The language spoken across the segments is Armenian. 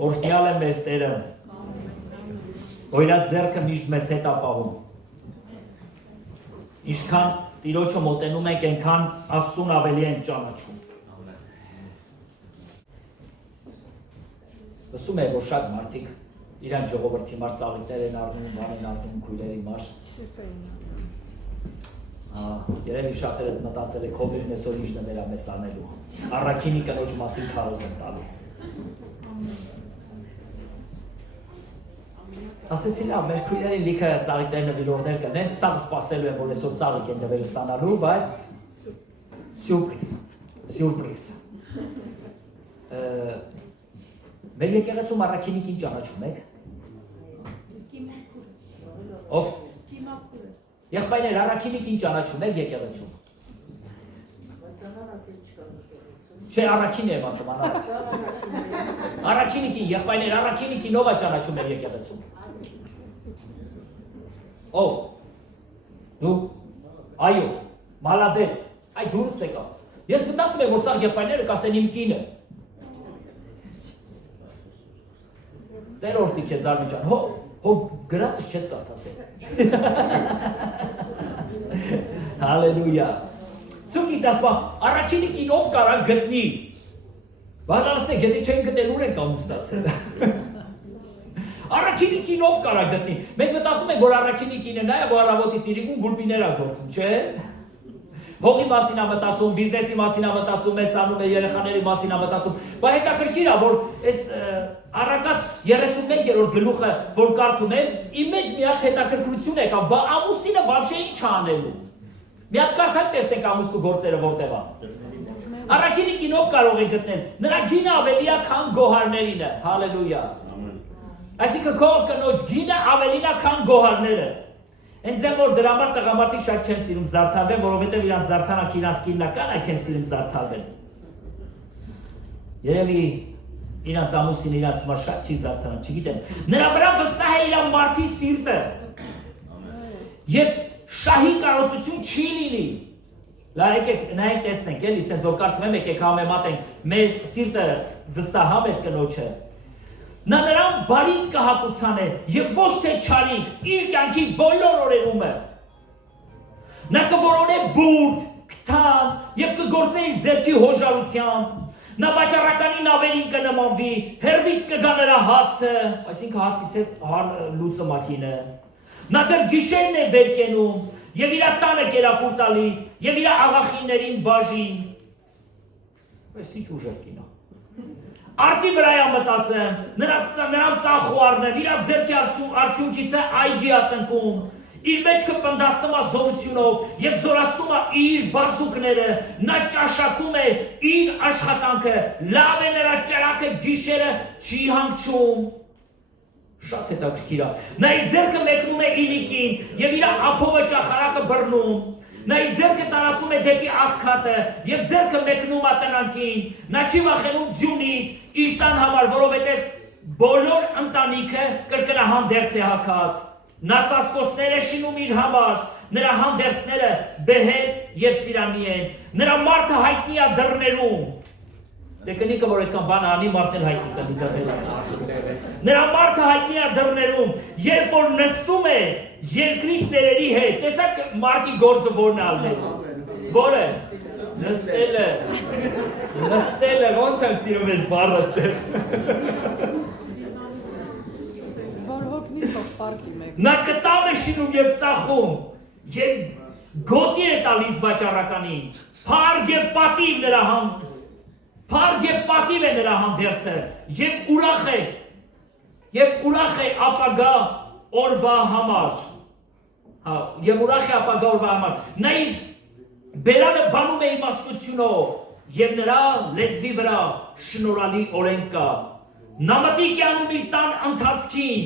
Օրհնյալ է մեր Տերը, որ իր ձեռքը միշտ մեզ հետ ապահում։ Ինչքան Տիրոջը մոտենում ենք, այնքան Աստծուն ավելի ենք ճանաչում։ Լսում եք, որ շատ մարդիկ իրան ժողովրդի մար ծաղիկներ են առնում, բան են առնում քույրերի մար։ Երևի շատերը մտածել եք հովիվն այսօր ինչ նվերա մեզ անելու։ Առաքինի կնոջ մասին քարոզ են տալու։ Ասեցի լավ, մեր քույրերի լիքը ծաղիկներ նվիրողներ կնեն, սա սպասելու են, որ այսօր ծաղիկ են նվերը ստանալու, բայց սյուրպրիզ։ Մեր եկեղեցում առաքինիկին ճանաչում եք։ Ով։ Եղբայրներ, առաքինիկին ճանաչում եք եկեղեցում։ Չէ, առաքին եմ ասում, առաքինիկին, եղբայրներ, առաքինիկին ով է ճանաչում մեր եկեղեցում։ Ով։ Դու։ Այո, մալադեց։ Այ դուրս եկա։ Ես մտածում եմ, որ սա եղբայրները կասեն իմ կինը։ Տեր օրհնի քեզ Արմեն ջան, հո գրածս չես կարդացել։ Հալելույա։ Սուկի դասպա, առաքինիկին ով կարա գտնի։ Բանալսեք, եթե չեն գտել ուր են կամուստացել։ Առաքինիկին ով կարա գտնի։ Մենք մտածում ենք, որ առաքինիկինը նա է, որ առավոտից իրիկուն գուլպիներ ա գործում, չէ։ Հողի մասին ա մտածում, բիզնեսի մասին ա մտածում, ես անում է երեխաների մասին ա մտածում, բայց հետաքրքիր ա, որ այս առակած 31-րդ գլուխը, որ կարդում եմ, իմ մեջ մի հատ հետաքրքրություն եկավ, բա ամուսինը վաբշե ինչ անելու։ Մի հատ կարդակ տեսնենք ամուսնու գործերը որտեղ ա։ Առաքինիկին ով կարող է գտնել, նրա գինը ավելի ա, քան գոհարներինը, հալելույա։ Այսինքն քո կնոջ գինը ավելին ա, քան գոհարները։ Հենց այն որ դրա համար տղամարդիկ շատ չեն սիրում զարդարվել, որովհետև իրանց զարդարանքը իրանց կիննական այ չեն սիրում զարդարվել։ Երևի իրանց ամուսին իրանց համար շատ չի զարդարան, չգիտեմ։ Նրա վրա վստահ է իր մարդի սիրտը։ Եվ շահի կարոտություն չի լինի։ Լա եկեք նայեք տեսնենք, էլի, sense որ կարդում եմ, եկեք համեմատենք մեր սիրտը վստահ է մեր կնոջը։ Նա նրան բարիք կհատուցան է և ոչ թե չարիք, իր կյանքի բոլոր օրերում է։ Նա կորոնե բուրդ, կթան և կգործե իր ձեռքի հոժարությամբ։ Նա վաճառականի նավերին կնմանվի, հեռվից կգա նրա հացը, այսինքն հացից հետ լուծը մակինը։ Նա դեռ գիշերն է վեր կենում և իր տանը կերակուր տալիս և իր աղախիններին բաժին։ Այս ինչ ուժեղ կին է։ Արտի վրա է մտածեմ, նրան ծախուարնեմ, իր ձեռքի արդյունքից է այգի ատնկում, իր մեջքը պնդաստում է զորությունով և զորացնում է իր բազուկները, նա ճաշակում է իր աշխատանքը, լավ է նրա ճրակը գիշերը չի հանգչում։ Շատ հետաքրքիր է։ Նա իր ձեռքը մեկնում է իլիկին և իր ափովը ճախարակը բռնում։ Նա իր ձեռքը տարածում է դեպի աղքատը և ձեռքը մեկնում է տնանքին։ Նա չի վախենում ձյունից իր տան համար, որովհետև բոլոր ընտանիքը կրկնահանդերձ է հագած։ Նա ծածկոցներ է շինում իր համար, նրա հանդերձները բեհես և ծիրանի են։ Նրա մարդը հայտնի է դռներում։ Դե կնիկը, որ այդքան բան անի, մարդն էլ հայտնի կնի դռներում։ Նրա մարդը հայտնի է դռներում, երբ որ նստում է երկրի ծերերի հետ, տեսակ մարդի գործը որն է ալնելու։ Որը։ Նստելը, ոնց եմ սիրում ես բառը ստեղ։ Նա կտավ է շինում և ծախում, և գոտի է տալիս վաճառականին, փառք և պատիվ է նրա հանդերձը, և ուրախ է ապագա օրվա համար, նա իր բերանը բանում է իմաստությունով, և նրա լեզվի վրա շնորհալի օրենք կա, նա մտիկ է անում իր տան ընթացքին,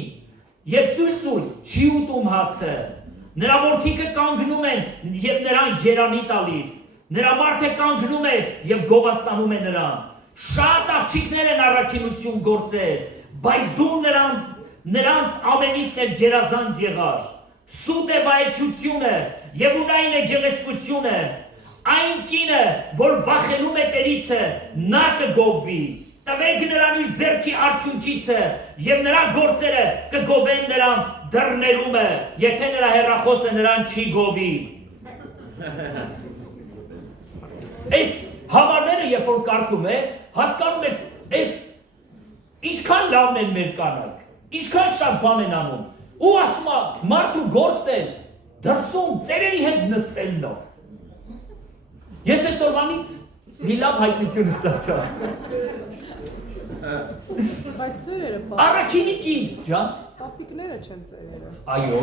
և ծույլ չի ուտում հացը, նրա որդիքը կանգնում են և նրան երանի տալիս, նրա մարդը կանգնում է և գովասանում է նրան, շատ աղջիկներ են առաքինություն գործել, բայց դու նրանց ամենիսն է գերազանց եղար, սուտ է վայելչությունը և ունայն է գեղեցկությունը, այն կինը, որ վախենում է Տերիցը, նա կգովվի, տվեք նրան իր ձեռքի արդյունքիցը եւ նրա գործերը կգովեն նրան դռներում է, եթե նրա հեռախոսը նրան չի գովի։ Այս համարները երբ որ կարդում ես, հասկանում ես, այս ինչքան լավն են մեր կանայք, ինչքան շատ բան են անում։ Ու ասում է, մարդու գործն է դրսում ծերերի հետ նստելն է։ Ես այսօրվանից մի լավ հայտնություն ստացա։ Բայց ծերերը Առաքինիկին, ջան։ պապիկները չեն ծերերը։ Այո,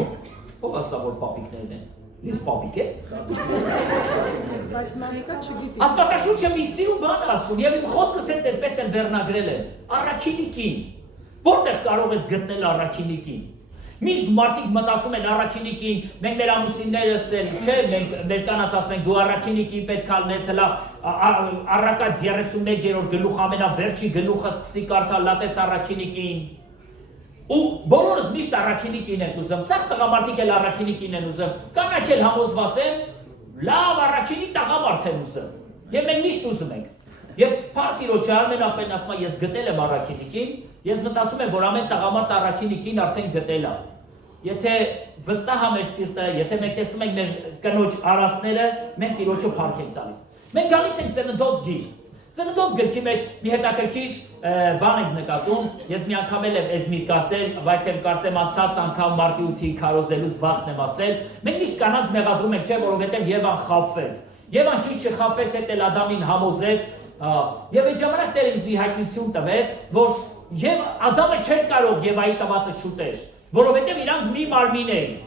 ով ասա որ պապիկներն են։ Ես պապիկ եմ։ Բայց մամիկա չգիտի։ Աստվածաշունչը մի սիրուն բան ասում եւ իմ խոսքս հենց այդպես են վերնագրել են։ Առաքինիկին։ Որտեղ կարող ես գտնել առաքինիկին։ Միշտ մարդիկ մտածում են առաքինիկին, մենք մեր ամուսիններս էլ, չէ, մենք մեր կանանց ասում ենք դու առաքինիկին պետք է լնես, հլա առակած 31-րդ գլուխ ամենավերջի գլուխը սկսի կարդալ, լատես առաքինիկին։ Ու բոլորս միշտ առաքինիկին են ուզում, սաղ տղամարդիկ էլ առաքինիկին են ուզում, կանայք էլ համոզված են, լավ առաքինի տղամարդ են ուզում։ Եվ մենք միշտ ուզում ենք։ Եվ Փարթիրոջը ամենախորն ասում է ես գտել եմ առաքինիկին, ես մտածում եմ որ ամեն տղամարդ առաքինիկին արդեն գտել է։ Եթե վստահ է մեր սիրտը, եթե մենք տեսնում ենք մեր կնոջ արասները, մենք Տիրոջը փառք ենք տալիս։ Մենք գալիս ենք ծննդոց գիր։ Ծննդոց գրքի մեջ մի հետաքրքիր բան ենք նկատում, ես մի անգամ եմ էզմիտ ասել, բայց եմ կարծեմ անցած անգամ մարտի 8-ի քարոզելուց վաղն եմ ասել, մենք միշտ կանանց մեղադրում ենք, չէ, որովհետև Եվան խաբվեց։ Եվան ճիշտ չխաբվեց, հետ էլ Ադամին համոզեց, եւ այդ ժամանակ Տերը ինձ մի հայտնություն տվեց, որ եւ Ադամը չէր կարող Եվայի տվածը չուտել, որովհետև իրանք մի մարմին էին։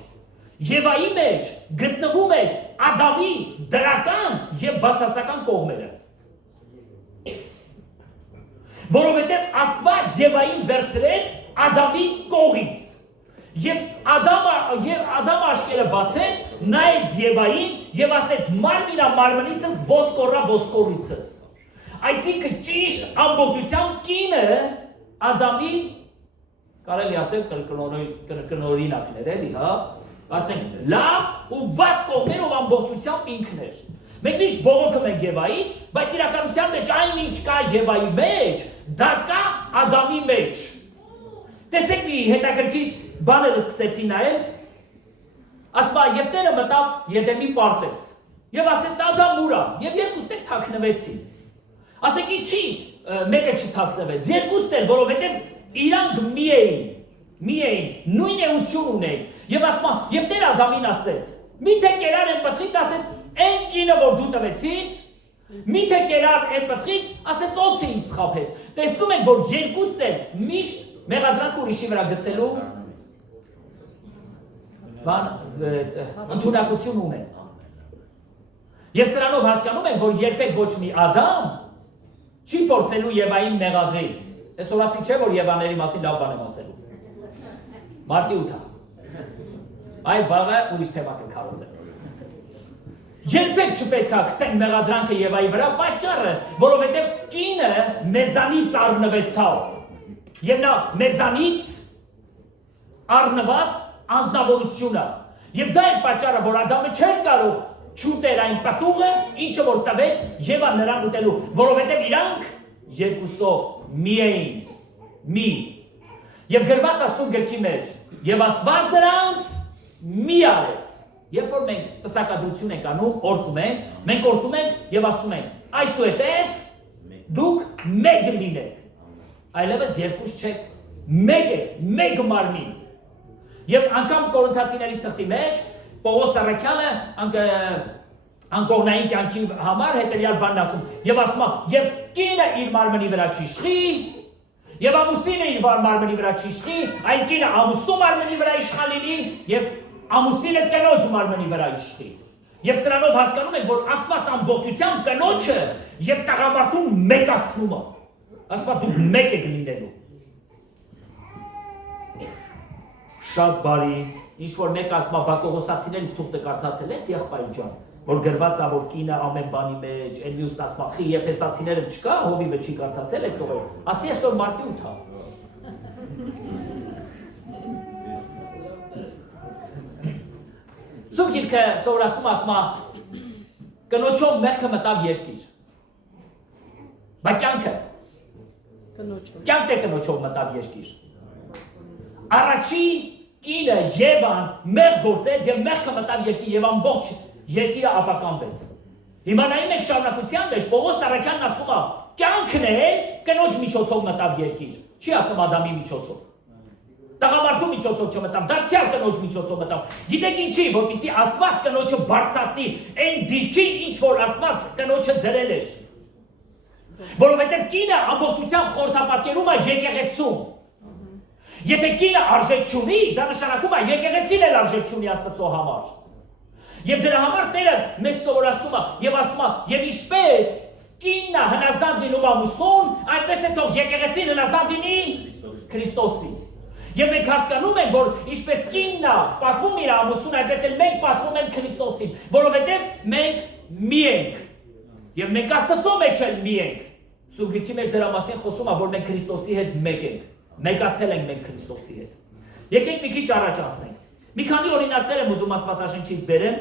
Եվայի մեջ գտնվում էր Ադամի դրական եւ բացասական կողմերը։ Որովհետև Աստված Եվային վերցրեց Ադամի կողից։ Եվ Ադամը աշկերը բացեց, նայեց Եվային եւ ասեց մարմինա մարմնիցս ոսկորա ոսկորիցս։ Այսինքն ճիշտ ամբողջությամբ կինը Ադամի կարելի ասել կրկնօրինակներ էլի, հա, ասենք լավ ու վատ կողմերով ամբողջությամբ ինքն էր։ Մենք միշտ բողոքում ենք Եվայից, բայց իրականության մեջ այն ինչ կա Եվայի մեջ, դա կա Ադամի մեջ։ Տեսեք մի հետաքրքիր բան էլ սկսեցի նայել, ասում է եւ Տերը մտավ Եդեմի պարտեզ եւ ասեց Ադամ ուրա եւ երկուսն էլ թաքնվեցին։ Ասեք ինչի մեկը չթաքնվեց, երկուսն էլ, որովհետեւ իրանք մի էին, նույն էություն ունեին։ Եվ ասում է, եւ Տերը Ադամին ասեց. «Միթե կերար են պտղից, ասեց, այն կինը, որ դու տվեցիր, միթե կերար են պտղից, ասեց, օձը ինձ խաբեց»։ Տեսնում ենք, որ երկուսն էլ միշտ մեղադրանք ուրիշի վրա գցելու ընդունակություն ունեն։ Եվ սրանով հասկանում ենք, որ երբեք ոչ մի Ադամ չի փորձելու Եվային մեղադրել։ Այսօր ասենք չէ, որ Եվաների մասին լավ բան եմ ասելու։ Մարտի 8-ը։ Այ վաղը ուրիշ թեմա կքարոզեմ։ Երբեք չպետք է գցենք մեղադրանքը Եվայի վրա, պատճառը, որովհետև կինը մեզանից առնվեցավ։ Եվ նա մեզանից առնված անձնավորությունը։ Եւ դա է պատճառը, որ Ադամը չէր կարող չուտել այն պատուղը, ինչը որ տվեց Եվան նրան ուտելու, որովհետև իրանք երկուսով մի էին։ Եվ գրված ասում գրքի մեջ, եւ Աստված նրանց մի արեց։ Երբ որ մենք պսակադրություն ենք անում, օրդում ենք, մենք օրդում ենք եւ ասում ենք. այսուհետեւ դուք մեկ լինեք։ Այլևս երկուս չեք, մեկ եք, մեկ մարմին։ Եվ անգամ Կորինթացիներից թղթի մեջ Պողոս Առաքյալը անկողնային կյանքի համար հետեւյալ բանն ասում եւ ասում է եւ կինը իր մարմնի վրա չիշխի եւ ամուսինը իր մարմնի վրա չիշխի, այլ կինը ամուսնու մարմնի վրա իշխան լինի եւ ամուսինը կնոջ մարմնի վրա իշխի։ Եվ սրանով հասկանում ենք, որ Աստված ամբողջությամբ կնոջը եւ տղամարդուն մեկացնում է։ Աստված դուք մեկ եք լինելու։ Շատ բարի, ինչ որ մեկ ասում է Բակողոսացիներից թուղթը կարդացել ես եղբայր ջան, որ գրված է որ կինը ամեն բանի մեջ, այն մյուսն ասում է խի Եփեսացիները չկա, հովիվը չի կարդացել այդ տողը։ Ասի այսօր մարտի 8-ը։ Սուրբ գիրքը սովորացնում ասում է կնոջով մեղքը մտավ երկիր։ Բայց կյանքը Կնոջը։ Կյանք է կնոջով մտավ երկիր։ Առաջի կինը Եվան մեղ գործեց եւ մեղքը մտավ երկիր եւ ամբողջ երկիրը ապականվեց։ Հիմա նայում եք շարունակության մեջ Պողոս Սարաքյանն ասում է. կյանքն է կնոջ միջոցով մտավ երկիր, չի ասում Ադամի միջոցով։ Տղամարդու միջոցով չմտավ, դարձյալ կնոջ միջոցով մտավ։ Գիտեք ինչի, որպեսզի Աստված կնոջը բարձրացնի այն դիրքին, ինչ որ Աստված կնոջը դրել էր։ Որովհետև կինը ամբողջությամբ խորհրդապատկերում է եկեղեցում։ Եթե կինը արժեք չունի, դա նշանակում է եկեղեցին էլ արժեք չունի Աստծո համար։ Եվ դրա համար Տերը մեզ սովորացնում է եւ ասում է, եւ ինչպես կինը հնազանդ լինում ամուսնուն, այնպես է թող եկեղեցին հնազանդ լինի Քրիստոսին։ Եվ մենք հասկանում ենք, որ ինչպես կինն է պատվում իր ամուսնուն, այնպես էլ մենք պատվում ենք Քրիստոսին, որովհետև մենք մի ենք։ Եվ մենք Աստծո մեջ էլ մի ենք։ Սուրբ Գրքի մեջ դրա մասին խոսում է, որ մենք Քրիստոսի հետ մեկ ենք։ Մեկացել ենք մենք Քրիստոսի հետ։ Եկեք մի քիչ առաջ անցնենք։ Մի քանի օրինակներ եմ ուզում Աստվածաշնչից բերեմ։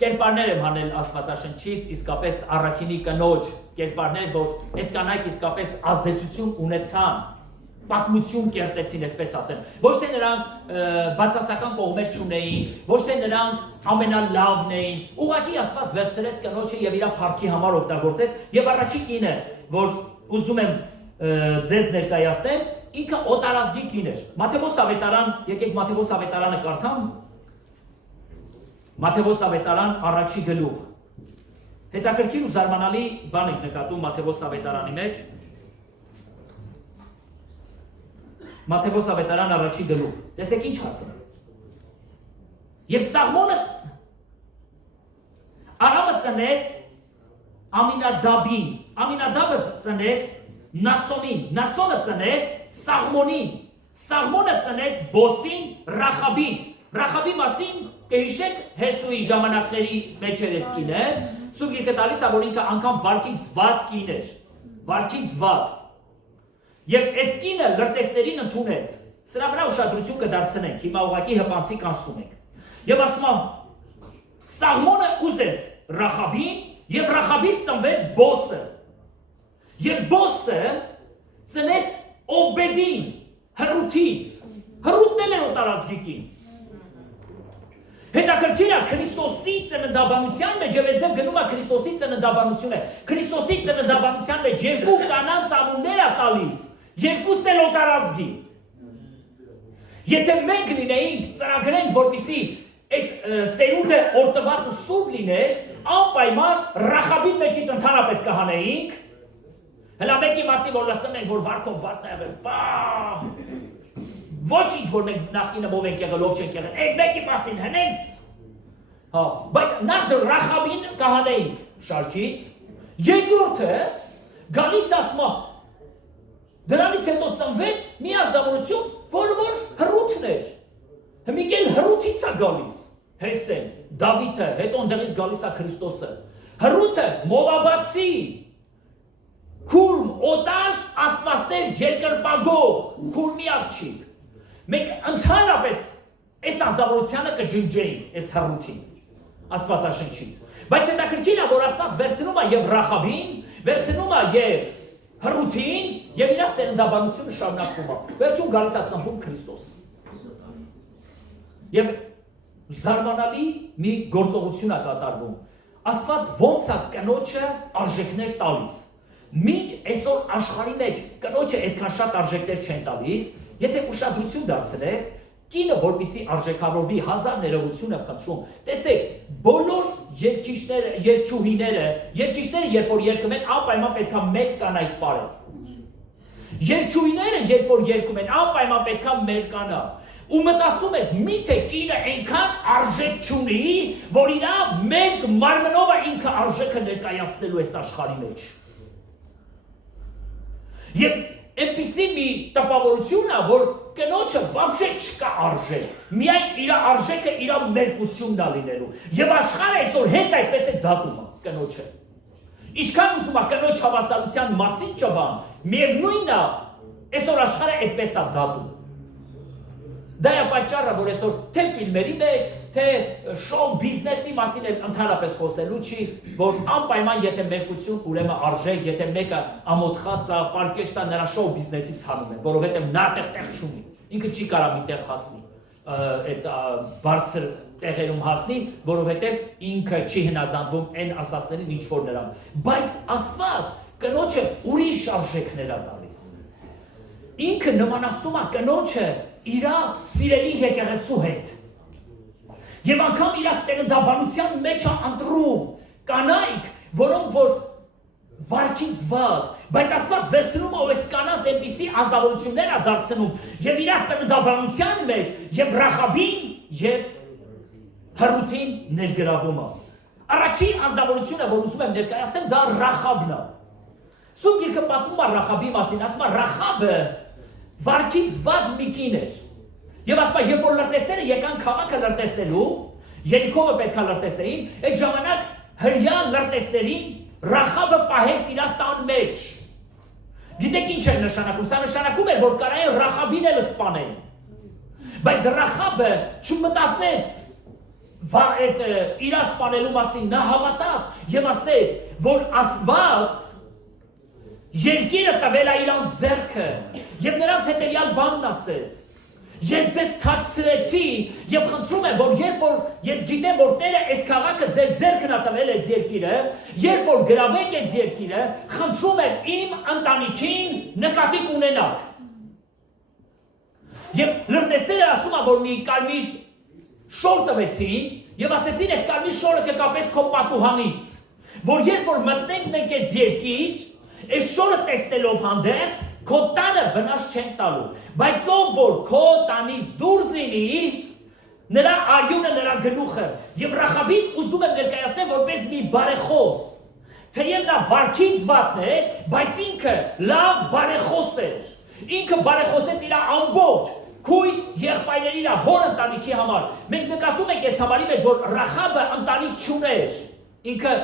Կերպարներ եմ հանել Աստվածաշնչից, իսկապես առաքինի կնոջ կերպարներ, որ այդ կանայք իսկապես ազդեցություն ունեցան, պատմություն կերտեցին, այսպես ասեմ։ Ոչ թե նրանք բացասական կողմեր չունեին, ոչ թե նրանք ամենալավն էին, ուղղակի Աստված վերցրեց կնոջը եւ իր փառքի համար օգտագործեց, եւ առաջի կինը, որ ուզում եմ ձեզ ներկայացնեմ, ինքը օտարազգի կին էր։ Մատթեոս ավետարան, եկեք Մատթեոս ավետարանը կարդամ։ Մատթեոս ավետարան առաջի գլուխ։ Հետաքրքիր ու զարմանալի բան եք նկատում Մատթեոս ավետարանի մեջ։ Մատթեոս ավետարան առաջի գլուխ։ Տեսեք ինչ ասում։ Եվ Սաղմոնը Արամը ծնեց Ամինադաբին, Ամինադաբը ծնեց Նասոնին, Նասոնը ծնեց Սաղմոնին, Սաղմոնը ծնեց Բոսին Ռախաբից, Ռախաբի մասին կհիշեք Հեսուի ժամանակների մեջ էր այս կինը, Սուրբ Գիրքը տալիս է, որ ինքը անգամ վարքից վատ կին էր, վարքից վատ։ Եվ այս կինը լրտեսներին ընդունեց, սրա վրա ուշադրություն կդարձնենք, հիմա ուղղակի հպանցիկ անցնում ենք։ Եվ ասում եմ, Սաղմոնը ուզեց Ռախաբին, եւ Ռախաբից ծնվեց Բոսը։ Եվ Բոսը ծնեց Օվբեդին, Հռութից։ Հռութն էլ էր օտարազգի կին։ Հետաքրքիր է Քրիստոսի ծննդաբանության մեջ եւ այստեղ գնում է Քրիստոսի ծննդաբանությունը։ Քրիստոսի ծննդաբանության մեջ երկու կանանց անուններ է տալիս, երկուսն էլ օտարազգի։ Եթե մենք լինեինք, ծրագրենք, որպեսզի այդ սերունդը օրտված ու սուրբ լիներ, անպայման Ռախաբին մեջից ընդհանրապես կհանեինք։ Հələ մեկի մասին որ լսում ենք, որ վարքով վատն է եղել, ոչինչ որ մենք նախկինը ով ենք եղել, ով չենք եղել, այդ մեկի մասին հենց, հա, բայց նախ Ռախաբին կհանեինք շարքից, երկրորդը գալիս ասում, դրանից հետո ծնվեց մի ազնվորություն, որ Հռութն էր, Հմիկել Հռութից է գալիս, Հեսեն, Դավիթը, հետո ընդեղից գալիս է Քրիստոսը, Հռութը Մովաբացի, քուրմ, օտար, աստվածներ երկրպագող, քուրմի աղջիկ։ Մենք ընդհանրապես այս ազնվորությանը կջնջեինք այս Հռութին, Աստվածաշնչից։ Բայց հետաքրքիր է, որ Աստված վերցնում է եւ Ռախաբին, վերցնում է եւ Հռութին եւ իր սերնդաբանությունը շարունակվում է։ Վերջում գալիս է ծնվում Քրիստոս։ Եվ զարմանալի մի գործողություն է կատարվում։ Աստված ոնց է կնոջը արժեքներ տալիս։ Մինչ այսօր աշխարհի մեջ կնոջը այդքան շատ արժեքներ չեն տալիս, եթե ուշադրություն դարձնեք, կինը որպեսզի արժեքավորվի հազար ներողություն է խնդրում։ Տեսեք, բոլոր երգչուհիները, երբ որ երգում են, անպայման պետք է մեկ կանայք պարեն։ Երգչուհիները, երբ որ երգում են, անպայման պետք է մեկ կանա։ Ու մտածում ես, միթե կինը այնքան արժեք չունի, որ իր մեկ մարմնով է ինքը արժեքը ներկայացնելու այս աշխարհի մեջ։ Եվ այնպիսի մի տպավորություն է, որ կնոջը վաբշե չկա արժեք, միայն իր արժեքը իր մերկությունն է լինելու։ Եվ աշխարհը այսօր հենց այդպես է դատում կնոջը։ Ինչքան ուզում է կնոջ հավասարության մասին ճվան, միևնույնն է, այսօր աշխարհը այդպես է դատում։ Դա է պատճառը, որ այսօր թե ֆիլմերի մեջ, թե շոու բիզնեսի մասին էլ ընդհանրապես խոսելու չի, որ անպայման եթե մերկություն, ուրեմն արժեք, եթե մեկը ամոթխած է, պարկեշտա նրա շոու բիզնեսից հանում են, որովհետև նա տեղ չունի, ինքը չի կարող մի տեղ հասնի, այդ բարձր տեղերում հասնի, որովհետև ինքը չի հնազանդվում այն ասածներին, ինչ որ նրան, բայց Աստված կնոջը ուրիշ արժեքներ է տալիս։ Ինքը նմանացնում է կնոջը իր սիրելի եկեղեցու հետ։ Եվ անգամ իր սերնդաբանության մեջ է ընտրում կանայք, որոնք որ վարքից վատ, բայց Աստված վերցնում է այս կանանց այնպիսի ազնվորություններ է դարձնում եւ իր սերնդաբանության մեջ եւ Ռախաբին եւ Հռութին ներգրավում է։ Առաջին ազնվորությունը, որ ուզում եմ ներկայացնել, դա Ռախաբն է։ Սուրբ Գիրքը պատմում է Ռախաբի մասին, ասում է Ռախաբը վարքից վատ մի կին էր։ Եվ ասում է, երբ որ լրտեսները եկան քաղաքը լրտեսելու, Երիքովը պետք է լրտեսեին, այդ ժամանակ հրյա լրտեսներին Ռախաբը պահեց իր տան մեջ։ Գիտեք ինչ է նշանակում, սա նշանակում է, որ կարային Ռախաբին էլ սպանեն։ Բայց Ռախաբը չմտածեց այդ իր սպանելու մասին, նա հավատաց եւ ասեց, որ Աստված երկիրը տվել է իրանց ձեռքը եւ նրանց հետեւյալ բանն ասեց. Ես ձեզ թաքցրեցի եւ խնդրում եմ, որ երբ որ ես գիտեմ, որ Տերը այս քաղաքը ձեր ձեռքն է տվել այս երկիրը, երբ որ գրավեք այս երկիրը, խնդրում եմ իմ ընտանիքին նկատի ունենաք։ Եվ լրտեսները ասում են, որ մի կարմիր շոր տվեցին եւ ասեցին, այս կարմիր շորը կկապես քո պատուհանից, որ երբ որ մտնենք մենք այս երկիր, այս շորը տեսնելով հանդերձ, քո տանը վնաս չենք տալու, բայց ով որ քո տանից դուրս լինի, նրա արյունը, նրա գլուխը, եւ Ռախաբին ուզում եմ ներկայացնել որպես մի բարեխոս, թեև նա վարքից վատն էր, բայց ինքը լավ բարեխոս էր, ինքը բարեխոսեց իր ամբողջ քույր եղբայրների իր հոր ընտանիքի համար։ Մենք նկատում ենք այս համարի մեջ, որ Ռախաբը ընտանիք չուներ, ինքը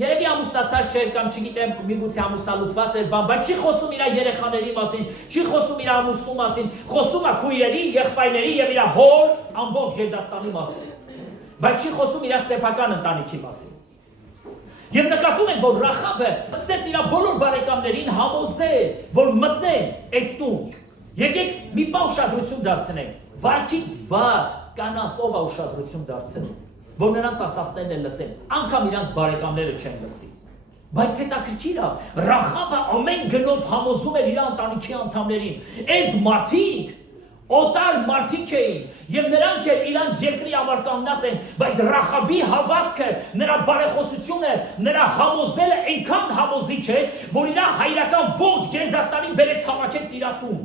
երևի ամուսնացած չէր կամ չգիտեմ միգուցե ամուսնալուծված էր բան, բայց չի խոսում իր երեխաների մասին, չի խոսում իր ամուսնու մասին, խոսում է քույրերի, եղբայրների եւ իր հոր ամբողջ Գերդաստանի մասին, բայց չի խոսում իր սեփական ընտանիքի մասին։ Եվ նկատում ենք, որ Ռախաբը սկսեց իր բոլոր բարեկամներին համոզել, որ մտնեն այդ տուն։ Եկեք մի բան ուշադրություն դարձնենք, վարքից վատ կանանց ով է ուշադրություն դարձնում, որ նրանց ասածներն են լսեն, անգամ իրանց բարեկամները չեն լսի։ Բայց հետաքրքիր է, Ռախաբը ամեն գնով համոզում էր իր ընտանիքի անդամներին, այդ մարդիկ օտար մարդիկ էին, եւ նրանք էլ իրանց երկրի համար կանգնած են, բայց Ռախաբի հավատքը, նրա բարեխոսությունը, նրա համոզելը այնքան համոզիչ էր, որ իր հայրական ողջ Գերդաստանին բերեց հավաքեց իր տուն։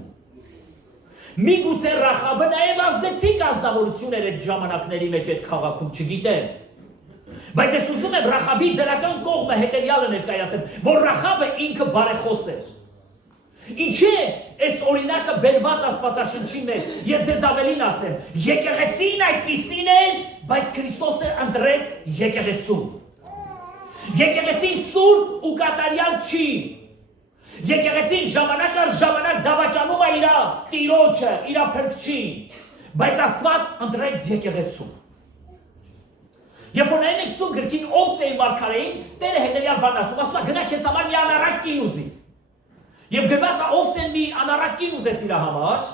Միգուցե Ռախաբը նաև ազդեցիկ ազնվորություն էր այդ ժամանակների մեջ այդ քաղաքում, չգիտեմ։ Բայց ես ուզում եմ Ռախաբի դրական կողմը հետևյալը ներկայացնեմ, որ Ռախաբը ինքը բարեխոս էր։ Ինչի է այս օրինակը բերված Աստվածաշնչի մեջ, ես ձեզ ավելին ասեմ, եկեղեցին այդպիսին էր, բայց Քրիստոսը ընտրեց եկեղեցուն։ Եկեղեցին սուրբ ու կատարյալ չի։ Եկեղեցին ժամանակ առ ժամանակ դավաճանում է իր տիրոջը, իր փրկչին, բայց Աստված ընտրեց եկեղեցուն։ Երբ որ նայում եք Սուրբ գրքին Օվսեի մարգարեին, Տերը հետևյալ բան ասում է, գնա քեզ համար մի անառակ կին ուզի։ Եվ գրված է Օվսեն մի անառակ կին ուզեց իր համար,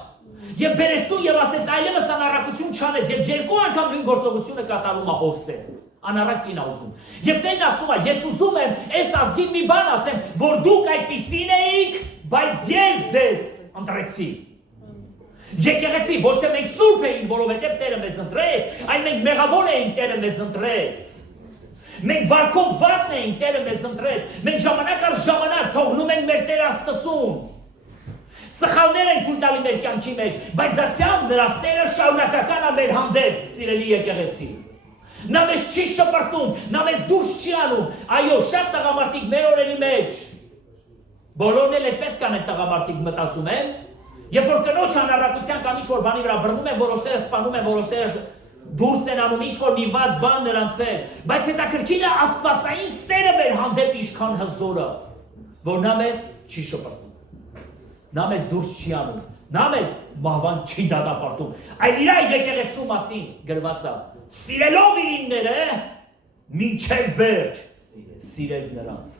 եւ բերեց տուն եւ ասեց այլևս անառակություն չանես, եւ երկու անգամ նույն գործողությունը կատարում է Օվսեն։ Անառակ կին ուզում։ Եվ Տերն ասում է, ես ուզում եմ այս ազգին մի բան ասեմ, որ դուք այդպիսին էիք, բայց ես ձեզ ընտրեցի։ Եկեղեցի, ոչ թե մենք սուրբ էինք, որովհետև Տերը մեզ ընտրեց, այլ մենք մեղավոր էինք, Տերը մեզ ընտրեց։ Մենք վարքով վատն էինք, Տերը մեզ ընտրեց։ Մենք ժամանակ առ ժամանակ թողնում ենք մեր Տեր Աստծուն։ Սխալներ են թույլ տալի մեր կյանքի մեջ, բայց դարձյալ նրա սերը շարունակական է մեր հանդեպ, սիրելի եկեղեցի։ Նա մեզ չի շպրտում, նա մեզ դուրս չի անում։ Այո, շատ տղամարդիկ մեր օրերի մեջ, բոլորն էլ այդպես կան այդ տղամարդիկ մտածում են, երբ որ կնոջ անառակության կամ ինչ-որ բանի վրա բռնում են, որոշները սպանում են, որոշները դուրս են անում, ինչ-որ մի վատ բան նրանց է, բայց հետաքրքիր է աստվածային սերը մեր հանդեպ ինչքան հզոր է, որ նա մեզ չի շպրտում, նա մեզ դուրս չի անում, նա մեզ մահվան չի դատապարտում, այլ իր եկեղեցու մասին գրված է, սիրելով իրինները մինչև վերջ սիրեց նրանց։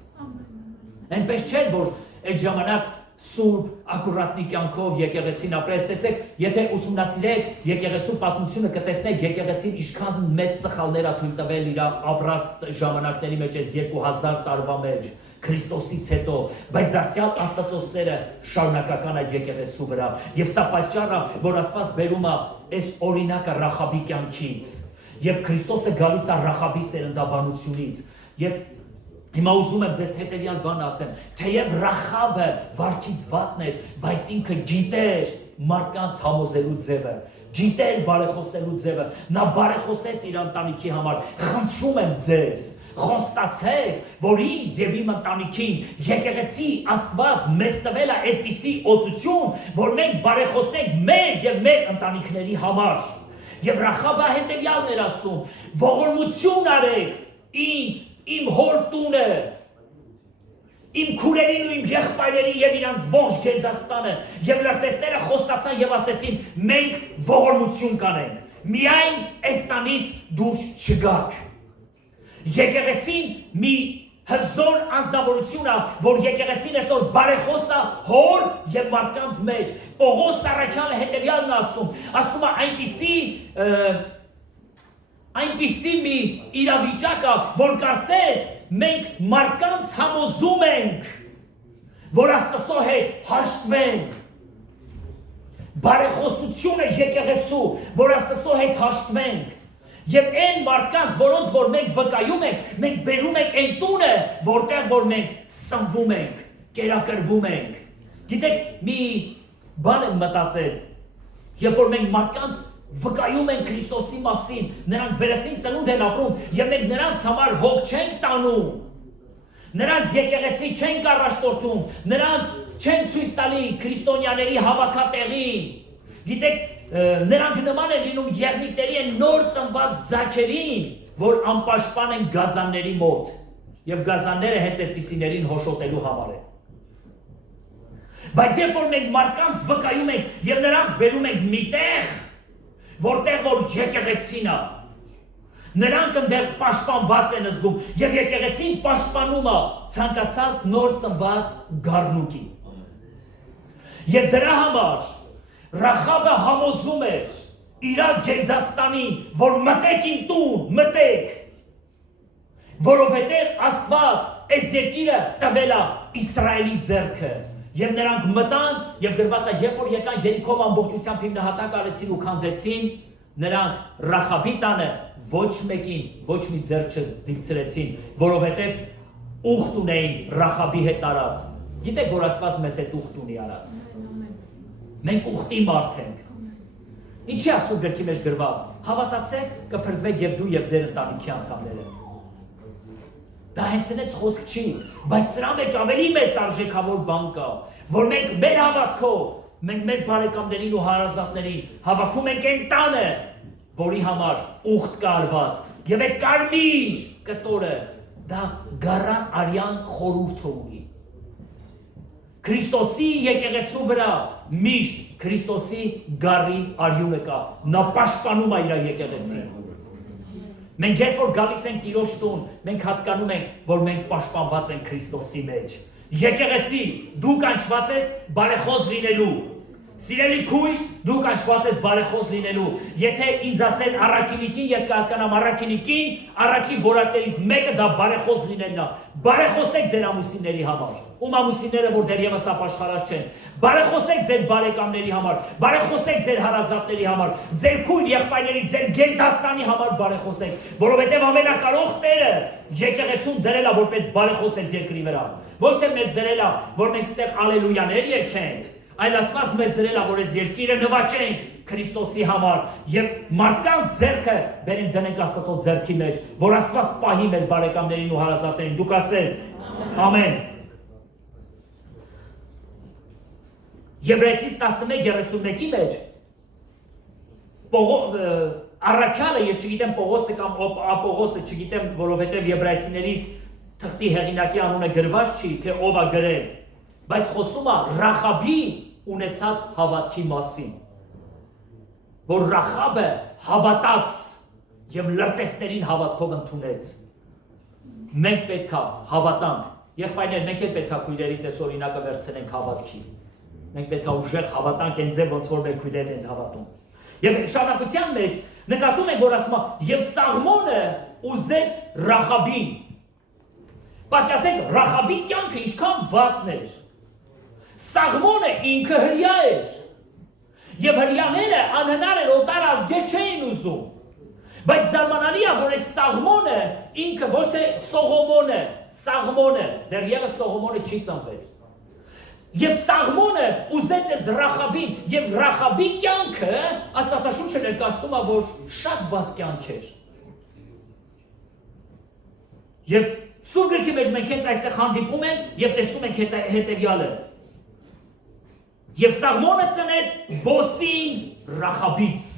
Այնպես չէ, որ այդ ժամանակ սուրբ, ակուրատնի կյանքով եկեղեցին ապրեց, տեսեք, եթե ուսումնասիրեք եկեղեցու պատմությունը կտեսնեք եկեղեցին ինչքան մեծ սխալներ ա թույլ տվել իր ապրած ժամանակների մեջ, այս 2000 տարվա մեջ, Քրիստոսից հետո, բայց դարձյալ Աստծո սերը շարունակական այդ եկեղեցու վրա, եւ սա պատճառը, որ Աստված բերում է այս օրինակը Ռախաբի կյանքից, եւ Քրիստոսը գալիս է Ռախաբի սերնդաբանությունից, եւ հիմա ուզում եմ ձեզ հետևյալ բան ասեմ, թեև Ռախաբը վարքից վատն էր, բայց ինքը գիտեր մարդկանց համոզելու ձևը, գիտեր բարեխոսելու ձևը, նա բարեխոսեց իր ընտանիքի համար, խնդրում եմ ձեզ, խոստացեք, որ ինձ եւ իմ ընտանիքին եկեղեցի Աստված մեզ տվել է այդպիսի օծություն, որ մենք բարեխոսենք մեր եւ մեր ընտանիքների համար։ Եվ Ռախաբը հետևյալն էր ասում. ողորմություն արեք ինձ, իմ հոր տունը, իմ քուրերին ու իմ եղբայրերի եւ իրանց ողջ գերդաստանը, եւ լրտեսները խոստացան եւ ասեցին. մենք ողորմություն կանենք, միայն այս տանից դուրս չգաք։ Եկեղեցին մի հզոր անձնավորություն է, որ եկեղեցին այսօր բարեխոս է հոր եւ մարդկանց մեջ։ Պողոս առաքյալը հետեւյալն ասում է այնպիսի մի իրավիճակ է, որ կարծես մենք մարդկանց համոզում ենք, որ Աստծո հետ հաշտվեն։ Բարեխոսությունը եկեղեցու, որ Աստծո հետ հաշտվենք։ Եվ այն մարդկանց, որոնց որ մենք վկայում ենք, մենք բերում ենք այն տունը, որտեղ որ մենք սնվում ենք, կերակրվում ենք։ Գիտեք, մի բան եմ մտածել, երբ որ մենք մարդկանց վկայում ենք Քրիստոսի մասին, նրանք վերստին ծնունդ են ապրում, եւ մենք նրանց համար հոգ չենք տանում, նրանց եկեղեցի չենք առաջնորդում, նրանց չենք ցույց տալի քրիստոնյաների հավաքատեղին։ Գիտեք, նրանք նման են լինում եղնիկների են նոր ծնված ձագերին, որ անպաշտպան են գազանների մոտ, եւ գազանները հենց այդպիսիներին հոշոտելու համար են։ Բայց երբ որ մենք մարդկանց վկայում ենք եւ նրանց բերում ենք միտեղ, որտեղ որ եկեղեցին է, նրանք այնտեղ պաշտպանված են զգում եւ եկեղեցին պաշտպանում է ցանկացած նոր ծնված գառնուկի։ Եվ դրա համար Ռախաբը համոզում էր իր գերդաստանին, որ մտեք իմ տուն, մտեք, որովհետև Աստված այս երկիրը տվել է Իսրայելի ձեռքը։ Եվ նրանք մտան եւ գրված է, երբ որ եկան Երիքով ամբողջությամբ հիմնահատակ արեցին ու քանդեցին, նրանք Ռախաբի տանը ոչ մեկին ոչ մի ձեռք չդիպցրեցին, որովհետև ուխտ ունեին Ռախաբի հետ արած։ Գիտեք, որ Աստված մեզ հետ ուխտ ունի արած։ Մենք ուխտի մարդ ենք։ Ինչի ասում գրքի մեջ գրված, հավատացեք, կփրկվեք եւ դու եւ ձեր ընտանիքի անդամները։ Դա հենց այնց խոսք չի, բայց սրա մեջ ավելի մեծ արժեքավոր բան կա, որ մենք մեր հավատքով, մենք մեր բարեկամներին ու հարազատներին հավաքում ենք այն տանը, որի համար ուխտ կա արված, եւ այդ կարմիր կտորը դա գառան արյան խորհուրդ ունի։ Քրիստոսի եկեղեցու վրա միշտ Քրիստոսի գառի արյունը կա, նա պաշտպանում է իր եկեղեցին։ Մենք երբ որ գալիս ենք Տիրոջ տուն, մենք հասկանում ենք, որ մենք պաշտպանված ենք Քրիստոսի մեջ։ Եկեղեցի, դու կանչված ես բարեխոս լինելու։ Սիրելի քույր, դու կանչված ես բարեխոս լինելու։ Եթե ինձ ասեն առաքինիկին, ես կհասկանամ առաքինիկին, առաջին որակներից մեկը դա բարեխոս լինելն է։ Բարեխոսեք ձեր ամուսինների համար, ում ամուսինները որ դեռևս ապաշխարած չեն։ Բարեխոսեք ձեր բարեկամների համար, բարեխոսեք ձեր հարազատների համար, ձեր քույր եղբայրների, ձեր գերդաստանի համար բարեխոսեք, որովհետև ամենակարող Տերը եկեղեցուն դրել է որպես բարեխոս այս երկրի վրա։ Ոչ թե մեզ դրել է, որ մենք ստեղ ալելույաներ երգենք, այլ Աստված մեզ դրել է, որ այս երկիրը նվաճենք Քրիստոսի համար եւ մարդկանց ձեռքը բերենք դնենք Աստծո ձեռքի մեջ, որ Աստված պահի մեր բարեկամներին ու հարազատներին։ Դուք ասես ամեն։ Եբրայեցիս 11:31-ի մեջ առաքյալը, ես չգիտեմ Պողոսը կամ Ապողոսը, չգիտեմ, որովհետև եբրայեցիներից թղթի հեղինակի անունը գրված չի, թե ով է գրել, բայց խոսում է Ռախաբի ունեցած հավատքի մասին, որ Ռախաբը հավատաց եւ լրտեսներին հավատքով ընդունեց։ Մենք պետք է հավատանք։ Եղբայրներ, մենք էլ պետք է քույրերից այս օրինակը վերցնենք հավատքի։ Մենք պետք է ուժեղ հավատանք այն ձև ոնց որ մեր քույրերն են հավատում։ Եվ շարունակության մեջ նկատում ենք որ ասում է եւ Սաղմոնը ուզեց Ռախաբին։ Պատկացեք Ռախաբի կյանքը ինչքան վատն էր։ Սաղմոնը ինքը հրյա էր։ Եվ հրյաները անհնար էր օտար ազգեր չէին ուզում։ Բայց զարմանալի է որ այս Սաղմոնը ինքը ոչ թե Սողոմոնը, Սաղմոնը, դեռևս Սողոմոնը չի ծնվել։ Եվ Սաղմոնը ուզեց այս Ռախաբին, եւ Ռախաբի կյանքը Աստվածաշունչը ներկայացնում է, որ շատ վատ կյանք էր։ Եվ Սուրբ գրքի մեջ մենք հենց այստեղ հանդիպում ենք եւ տեսնում ենք հետեւյալը։ Եվ Սաղմոնը ծնեց Բոսին Ռախաբից։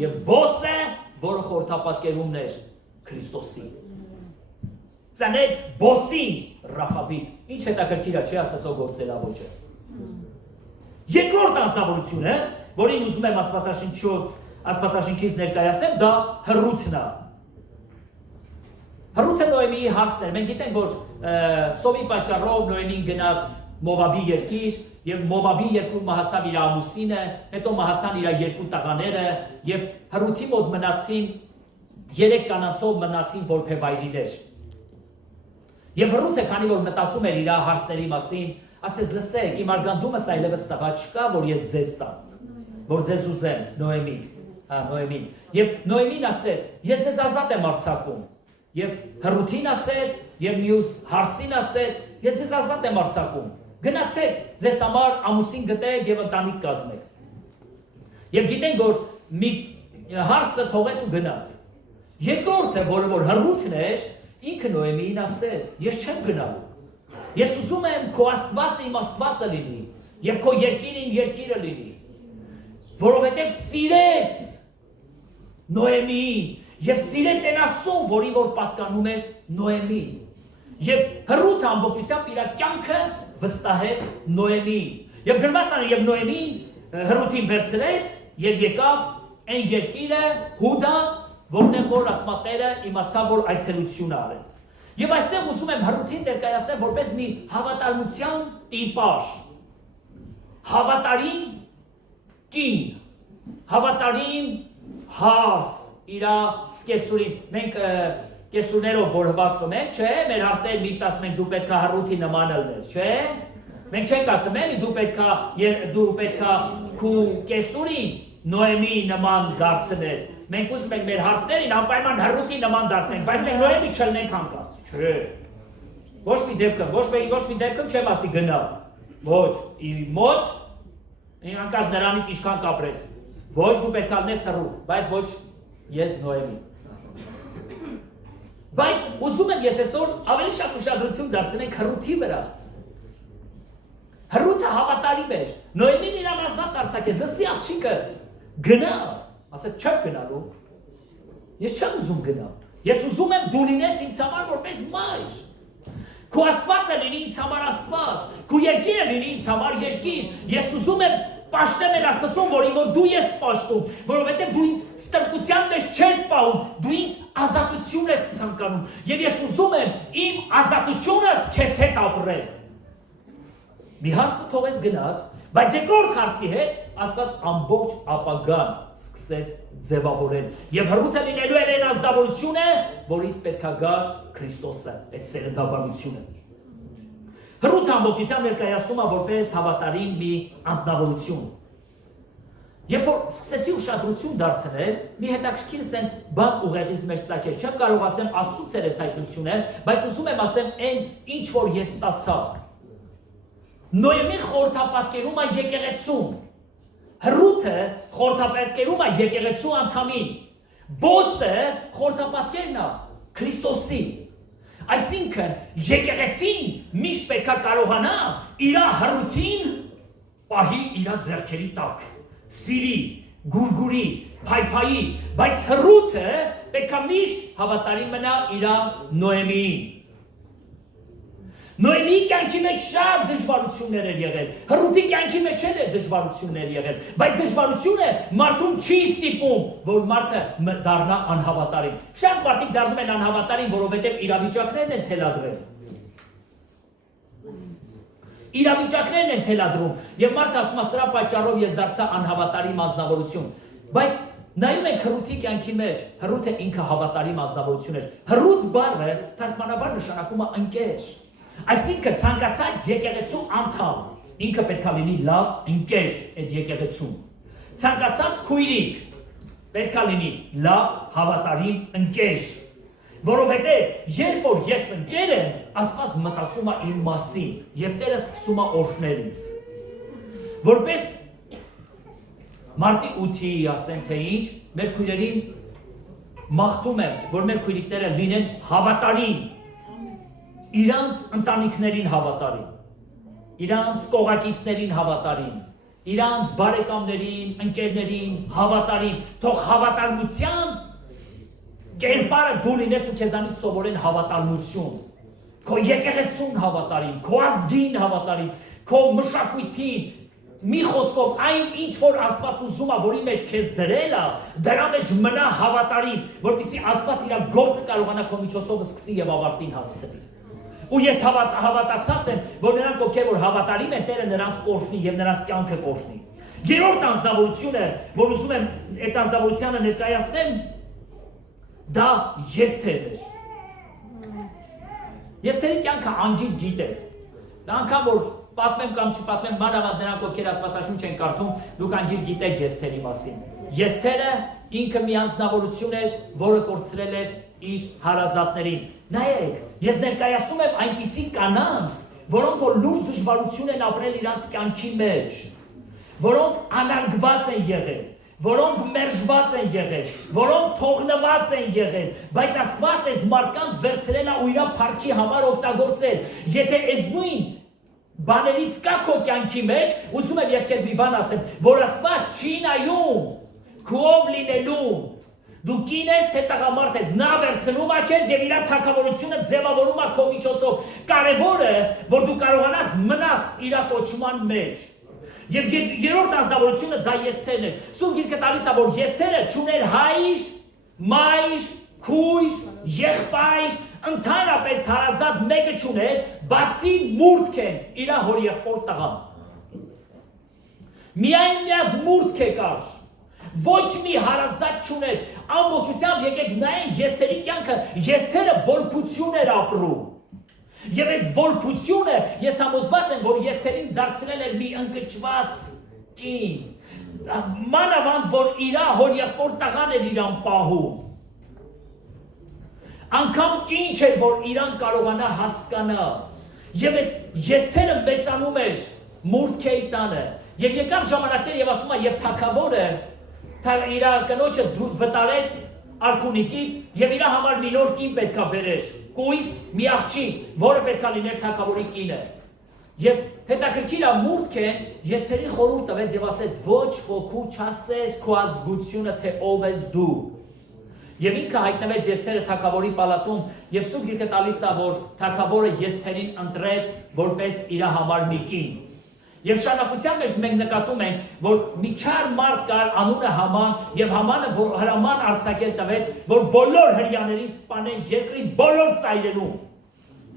Եվ Բոսը, որը խորհրդապատկերումն էր Քրիստոսի։ Ծնեց Բոսին Ռախաբից։ Ինչ հետաքրքիր է, չէ՞ Աստծո գործելավոճը։ Երկրորդ անձնավորությունը, որին ուզում եմ Աստվածաշնչից ներկայացնեմ, դա Հռութն է։ Հռութը Նոեմիի հարցն էր։ Մենք գիտենք, որ սովի պատճառով Նոեմին գնաց Մովաբի երկիր, եւ Մովաբի երկրում մահացավ իր ամուսինը, հետո մահացան իր երկու տղաները, եւ Հռութի մոտ մնացին 3 կանանցով մնացին որբևայրիներ։ Եվ Հռութը, քանի որ մտածում էր իր հարցերի մասին, ասեց. լսեք, իմ արգանդումս այլևս տղա չկա, որ ես ձեզ տամ, որ ձեզ ուզեմ, Նոեմին։ Եվ Նոեմին ասեց. ես ձեզ ազատ եմ արձակում։ Եվ Հռութին ասեց, եւ մյուս հարսին ասեց. ես ձեզ ազատ եմ արձակում։ Գնացեք, ձեզ համար ամուսին գտեք եւ ընտանիք կազմեք։ Եվ գիտենք, որ մի հարսը թողեց ու գնաց։ Երկրորդը, որ Հռութն էր, ինքը Նոեմիին ասեց. ես չեմ գնալու։ Ես ուզում եմ քո Աստվածը իմ Աստվածը լինի, եւ քո երկիրը իմ երկիրը լինի։ Որովհետեւ սիրեց Նոեմիին եւ սիրեց այն Աստծուն, որին որ պատկանում էր Նոեմին։ Եվ Հռութը ամբողջությամբ իր կյանքը վստահեց Նոեմին։ Եվ գրված է, եւ Նոեմին Հռութին վերցրեց եւ եկավ այն երկիրը Հուդա, որտեղ որ ասմատերը իմացավ, որ այցելություն արեն։ Եվ այստեղ ուզում եմ Հռութին ներկայացնել որպես մի հավատարմության տիպաժ։ Հավատարիմ կին, հավատարիմ հարս, իր սկեսուրին։ Մենք կեսուրներով որ հվատվում ենք, չէ՞, մեր հարսերը միշտ ասում ենք դու պետք է Հռութի նման ելնես, չէ՞։ Մենք չենք ասում էլի դու պետք է քու կեսուրին Նոեմի նման դարձնես։ Մենք ուզում ենք մեր հարսերին անպայման Հռութի նման դարձնենք, բայց մենք Նոեմի չլնենք հանկարծ, չէ։ Ոչ մի դեպքում չեմ ասի գնա։ Ոչ, իմ մոտ հանկարծ նրանից ինչքան կապրես։ Ոչ դու պետք է լնես Հռութ, բայց ոչ ես Նոեմի։ Բայց ուզում եմ ես այսօր ավելի շատ ուշադրություն դարձնենք Հռութի վրա։ Հռութը հավատարիմ էր։ Նոեմին իր ազատ արձակեց, լսի աղջիկս, գնա, ասեց չեմ գնալու։ Ես չեմ ուզում գնալ։ Ես ուզում եմ դու լինես ինձ համար որպես մայր։ Քո Աստվածը լինի ինձ համար Աստված, քո երկիրը լինի ինձ համար երկիր։ Ես ուզում եմ պաշտեմ էր Աստծուն, որին որ դու ես պաշտում, որովհետև դու ինձ ստրկության մեջ չես պահում, դու ինձ ազատություն ես ցանկանում, եւ ես ուզում եմ իմ ազատությունս քեզ հետ ապրել։ Մի հարցը թողեց գնաց, բայց երկրորդ հարցի հետ Աստված ամբողջ ապագան սկսեց ձևավորել։ Եվ Հռութը լինելու էր այն ազնվորությունը, որից պետք է գար Քրիստոսը, այդ սերնդաբանությունը։ Հռութը ամբողջությամբ ներկայացնում է որպես հավատարիմ մի անձնավորություն։ Երբ որ սկսեցի ուշադրություն դարձնել, մի հետաքրքիր sense բան ուղեղից մեջ ծագեց։ Չեմ կարող ասեմ Աստծուց էր այս հայտնությունը, բայց ուզում եմ ասեմ այն, ինչ որ ես ստացա։ Նոեմի խորհրդապատկերում է եկեղեցուն։ Հռութը խորհրդապատկերում է եկեղեցու անդամին։ Բոսը խորհրդապատկերն է Քրիստոսի։ Այսինքն եկեղեցին միշտ պետք է կարողանա իր Հռութին պահի իր ձեռքերի տակ, սիրի, գուրգուրի, փայփայի, բայց Հռութը պետք է միշտ հավատարիմ մնա իր Նոեմիին։ Նոյեմի կյանքի մեջ շատ դժվարություններ էր եղել, Հռութի կյանքի մեջ էլ էր դժվարություններ եղել, բայց դժվարությունը մարդուն չի ստիպում, որ մարդը դառնա անհավատարիմ։ Շատ մարդիկ դառնում են անհավատարիմ, որովհետև իրավիճակներն են թելադրել։ Իրավիճակներն են թելադրում, եւ մարդը ասում է սրա պատճառով ես դարձա անհավատարիմ ազնվորություն, բայց նայում ենք Հռութի կյանքի մեջ, Հռութը ինքը հավատարիմ ազնվորություն էր։ Հռութ բառը թարգմանաբար նշանակում է ընկեր։ Այսինքն ցանկացած եկեղեցու անդամ ինքը պետք է լինի լավ ընկեր այդ եկեղեցում։ Ցանկացած քույրիկ պետք է լինի լավ հավատարիմ ընկեր, որովհետև երբ որ ես ընկեր եմ, Աստված մտածում է իմ մասին եւ Տերը սկսում է օրհնել ինձ։ Որպես Մարտի 8-ի ասեն թե ինչ, մեր քույրերին մաղթում եմ, որ մեր քույրիկները լինեն հավատարիմ, իրանց ընտանիքներին հավատարիմ, իրանց կողակիցներին հավատարիմ, իրանց բարեկամներին, ընկերներին հավատարիմ, թող հավատարմության կերպարը դու լինես ու քեզանից սովորեն հավատարմություն, քո եկեղեցուն հավատարիմ, քո ազգին հավատարիմ, քո մշակույթին, մի խոսքով այն ինչ որ Աստված ուզում է, որի մեջ քեզ դրել է, դրա մեջ մնա հավատարիմ, որպեսզի Աստված իր գործը կարողանա քո միջոցով սկսի եւ ավարտին հասցնի։ Ու ես հավատացած եմ, որ նրանք ովքեր որ հավատարիմ են, Տերը նրանց կօրհնի եւ նրանց կյանքը կօրհնի։ Երրորդ անձնավորությունը, որ ուզում եմ այդ անձնավորությունը ներկայացնեմ, դա Եսթերն էր։ Եսթերի կյանքը անգիր գիտեր։ Նա անգամ որ պատմեմ կամ չպատմեմ, մանավանդ նրանք ովքեր Աստվածաշունչ են կարդում, դուք անգիր գիտեք Եսթերի մասին։ Եսթերը ինքը մի անձնավորություն էր, որը կորցրել էր իր հարազատներին։ Նայեք, ես ներկայացնում եմ այնպիսի կանանց, որոնք որ լուրջ դժվարություն են ապրել իրենց կյանքի մեջ, որոնք անարգված են եղել, որոնք մերժված են եղել, որոնք թողնված են եղել, բայց Աստված այս մարդկանց վերցրել է ու իր փառքի համար օգտագործել։ Եթե այս նույն բաներից կա քո կյանքի մեջ, ուզում եմ ես քեզ մի բան ասեմ, որ Աստված չի նայում քով լինելու, դու կին ես թե տղամարդ ես, նա վերցնում է քեզ եւ իր թագավորությունը ձևավորում է քո միջոցով։ Կարևորը, որ դու կարողանաս մնաս իր կոչման մեջ։ Եվ երրորդ անձնավորությունը դա Եսթերն էր։ Սուրբ Գիրքը տալիս է, որ Եսթերը չուներ հայր, մայր, քույր, եղբայր, ընդհանրապես հարազատ մեկը չուներ, բացի Մուրդքեն, իր հորեղբոր տղան։ Միայն մի հատ Մուրդք կար, ոչ մի հարազատ չուներ, ամբողջությամբ եկեք նայենք Եսթերի կյանքը, Եսթերը որբություն էր ապրում։ Եվ այս որբությունը ես համոզված եմ, որ Եսթերին դարձրել էր մի ընկճված կին, մանավանդ որ իր հորեղբոր տղան էր իրան պահում։ Անգամ ինչ էր, որ իրան կարողանա հասկանա։ Եվ այս Եսթերը մեծանում էր Մուրդքեի տանը։ Եվ եկավ ժամանակներ եւ ասում է, եւ թագավորը իր կնոջը վտարեց արքունիկից եւ իր համար մի նոր կին պետքա բերեր։ Կույս մի աղջիկ, որը պետքա լիներ թագավորի կինը։ Եվ հետաքրքիր է Մուրդքեն Եսթերի խորհուրդ տվեց եւ ասեց. ոչ ոքու չասես քո ազգությունը թե ով ես դու։ Եվ ինքը հայտնվեց Եսթերը թագավորի պալատում եւ Սուրբ Գիրքը տալիս է, որ թագավորը Եսթերին ընտրեց որպես իր համար մի կին։ Եվ շարունակության մեջ մենք նկատում ենք, որ մի չար մարդ կար անունը Haman, եւ Համանը որ հրաման արձակել տվեց, որ բոլոր հրյաներին սպանեն երկրի բոլոր ծայրերում։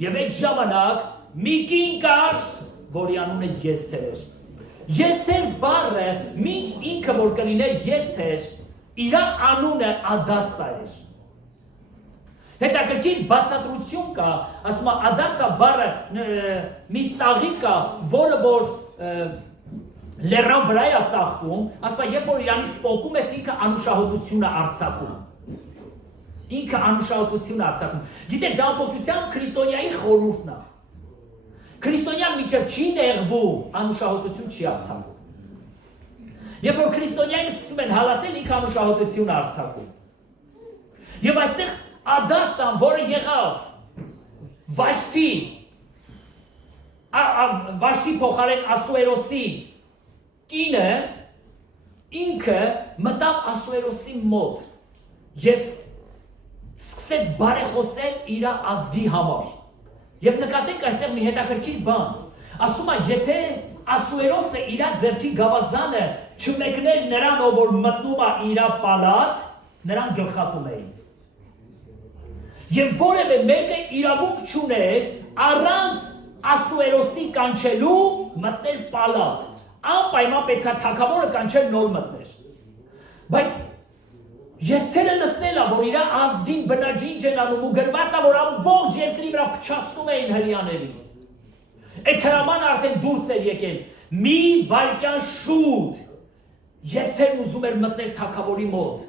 Եվ այդ ժամանակ մի կին կար, որի անունը Եսթեր էր։ Եսթեր բառը, մինչ ինքը որ կլիներ Եսթեր, իր անունը Ադասա էր։ Հետաքրքիր բացատրություն կա, ասում է Ադասա բառը մի ծաղիկ կա, որը որ լեռան վրա է ծաղկում, ասում է երբ որ իրանից պոկում ես ինքը անուշահոտություն է արձակում։ Ինքը անուշահոտություն է արձակում։ Գիտեք, դա ամբողջությամբ քրիստոնյայի խորհուրդն է։ Քրիստոնյան միջև չի նեղվում, անուշահոտություն չի արձակում։ Երբ որ քրիստոնյային սկսում են հալածել, ինքը անուշահոտություն է արձակում։ Եվ այստեղ Ադասան, որը եղավ Վաշտի փոխարեն Ասուերոսի կինը, ինքը մտավ Ասուերոսի մոտ եւ սկսեց բարեխոսել իր ազգի համար։ Եվ նկատենք այստեղ մի հետաքրքիր բան։ Ասում է, եթե Ասուերոսը իր ձեռքի գավազանը չմեկներ նրան, ով որ մտնում է իր պալատ, նրան գլխատում էին։ Եվ որևէ մեկը իրավունք չուներ առանց Ասուերոսի կանչելու մտնել պալատ։ Անպայման պետք է թագավորը կանչել նոր մտներ։ Բայց Եստերը լսել է, որ իր ազգին բնաջինջ են անում ու գրված է, որ ամբողջ երկրի վրա փչացնում էին հրեաներին։ Այդ հրամանը արդեն դուրս էր եկել։ Մի վայրկյան շուտ Եստերն ուզում էր մտնել թագավորի մոտ։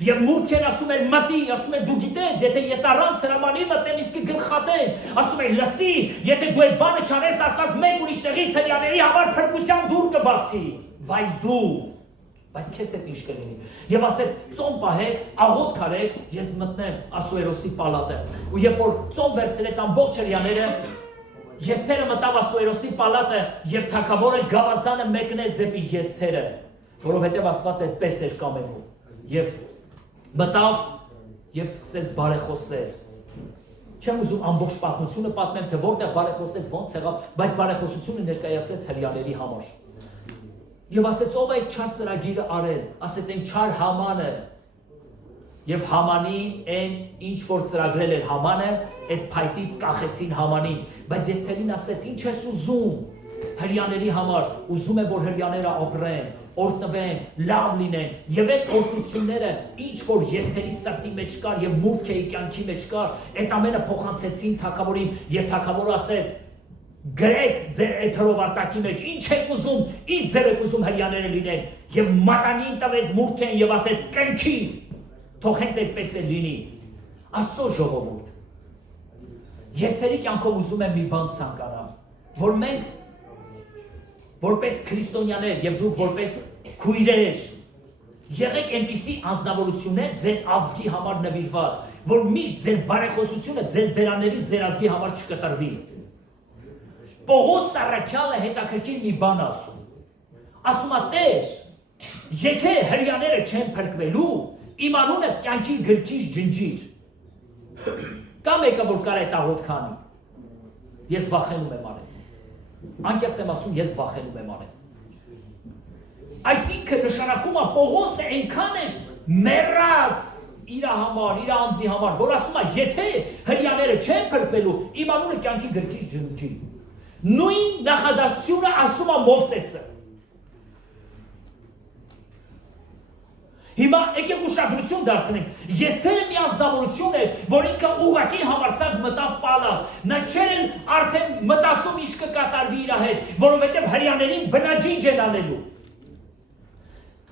Եվ մուտքեն ասում էր մտի, ասում էր դու գիտես, եթե ես առանց հրամանի մտնեմ, իսկ գլխատեն, ասում էր լսի, եթե դու այդ բանը չանես, ասված մեկ ուրիշ տեղից հրեաների համար փրկության դուռ կբացի, բայց քեզ հետ ինչ կլինի։ Եվ ասեց ծոմ պահեք, աղոթք արեք, ես մտնեմ Ասուերոսի պալատը։ Ու երբ որ ծոմ վերցրեց ամբողջ հրեաները, Եստերը մտավ Ասուերոսի պալատը եւ թագավորը գավազանը մեկնեց դեպի Եստերը, որովհետեւ Աստված այդպես էր կամենում։ Եվ մտավ եւ սկսեց բարեխոսել։ Չեմ ուզում ամբողջ պատմությունը պատմեմ, թե որտեղ բարեխոսեց, ոնց եղավ, բայց բարեխոսությունը ներկայացրեց հրեաների համար։ Եվ ասեց ով այդ չար ծրագիրը արել, ասեց այն չար Համանը։ Եվ Համանի այն ինչ որ ծրագրել էր Համանը, այդ փայտից կախեցին Hamanին, բայց Եստերին ասեց ինչ ես ուզում հրեաների համար, ուզում եմ որ հրեաները ապրեն, օրտնվեն, լավ լինեն, եւ այդ օրհնությունները ինչ որ Եստերի սրտի մեջ կար եւ մուտքի կյանքի մեջ կար, այդ ամենը փոխանցեցին թագավորին եւ թագավորը ասեց գրեք ձեր այդ հրովարտակի մեջ ինչ եք ուզում, իսկ ձեր եք ուզում հրեաները լինեն եւ մատանին տվեց մուտքեն եւ ասեց կնքի թող հենց այդպես է լինի Աստծո ժողովուրդ Եստերի կյանքով ուզում եմ մի բան ցանկանամ որ մենք որպես քրիստոնյաներ եւ դուք որպես քույրեր եղեք այնպիսի անձնավորություններ ձեր ազգի համար նվիրված որ միշտ ձեր բարեխոսությունը ձեր բերաներից ձեր ազգի համար չկտրվի Պողոս Սարաքյալը հետաքրքիր մի բան ասում է Տեր եթե հրեաները չեն փրկվելու իմ անունը կյանքի գրքից ջնջիր կա մեկը որ կար այդ աղոթք անի ես վախենում եմ արել անկեղծ եմ ասում ես վախենում եմ արել այսինքն նշանակում է Պողոսը այնքան էր մեռած իր համար իր անձի համար որ ասում է եթե հրեաները չեն փրկվելու իմ անունը կյանքի գրքից ջնջի նույն նախադասությունը ասում է Մովսեսը Հիմա եկեք ուշադրություն դարձնենք Եստերը մի ազնվորություն էր որ ինքը ուղղակի համարձակ մտավ պալատ նա չէր արդեն մտածում ինչ կկատարվի իր հետ որովհետև հրեաներին բնաջինջ են անելու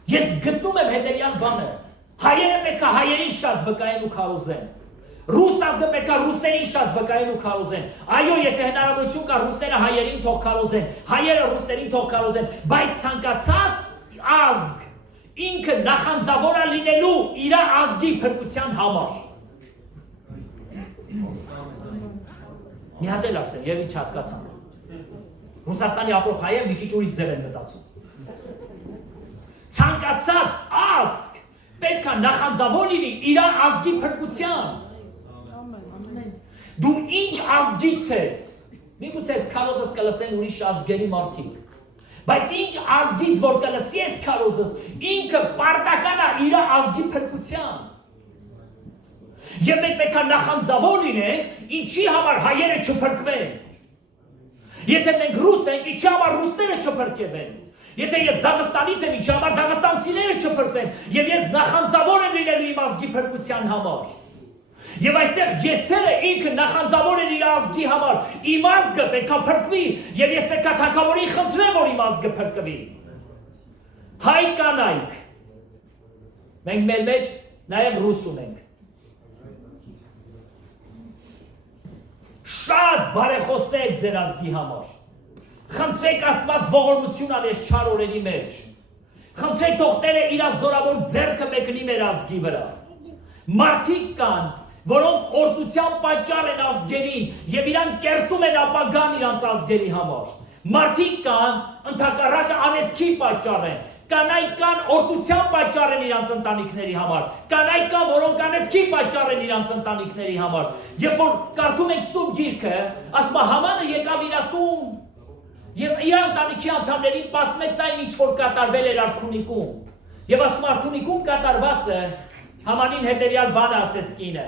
Ես գտնում եմ հետևյալ բանը հայերը պետք է հայերին շատ վկայեն ու քարոզեն Ռուս ազգը պետք է ռուսերին շատ վկայեն ու քարոզեն այո եթե հնարավորություն կա ռուսները հայերին թող քարոզեն հայերը ռուսերին թող քարոզեն բայց ցանկացած ազգ ինքը նախանձավոր է լինելու իր ազգի փրկության համար։ Մի հատ էլ ասեմ, եւ ինչ հասկացան։ Ռուսաստանի ապրող հայեր մի քիչ ուրիշ ձև են մտածում։ Ցանկացած ազգ պետք է նախանձավոր լինի իր ազգի փրկության։ Դու ինչ ազգից ես։ Միգուցե ես քարոզս կլսեն ուրիշ ազգերի մարդիկ։ Բայց ինչ ազգից որ կլսի ես քարոզս, ինքը պարտական է իր ազգի փրկության։ Եվ մենք պետք է նախանձավոր լինենք, ինչի համար հայերը չփրկվեն։ Եթե մենք ռուս ենք, ինչի համար ռուսները չփրկվեն։ Եթե ես Դաղստանից եմ, ինչի համար դաղստանցիները չփրկվեն։ Եվ ես նախանձավոր եմ լինելու իմ ազգի փրկության համար։ Եվ այստեղ Եստերը ինքը նախանձավոր էր իր ազգի համար, իմ ազգը պետք է փրկվի, եւ ես պետք է թագավորին խնդրեմ, որ իմ ազգը փրկվի։ Հայ կանայք, մենք մեր մեջ նաեւ ռուս ունենք։ Շատ բարեխոսեք ձեր ազգի համար։ Խնդրեք Աստված ողորմություն ալես չար օրերի մեջ։ Խնդրեք թող Տերը իր զորավոր ձեռքը մեկնի մեր ազգի վրա։ Մարդիկ կան որոնք օրդության պատճառ են ազգերին եւ իրան կերտում են ապագան իրանց ազգերի համար։ Մարդիկ կան ընդհակառակը անեծքի պատճառ են, Կանայք կան օրդության պատճառ են իրանց ընտանիքների համար, կանայք կան, որոնք անեծքի պատճառ են իրանց ընտանիքների համար։ Երբ որ կարդում ենք Սուրբ Գիրքը, ասում է Համանը եկավ իր տուն եւ իր ընտանիքի անդամներին պատմեց այն ինչ որ կատարվել էր արքունիքում։ Եվ ասում արքունիքում կատարվածը Hamanին հետեւյալ բանը ասես կինը։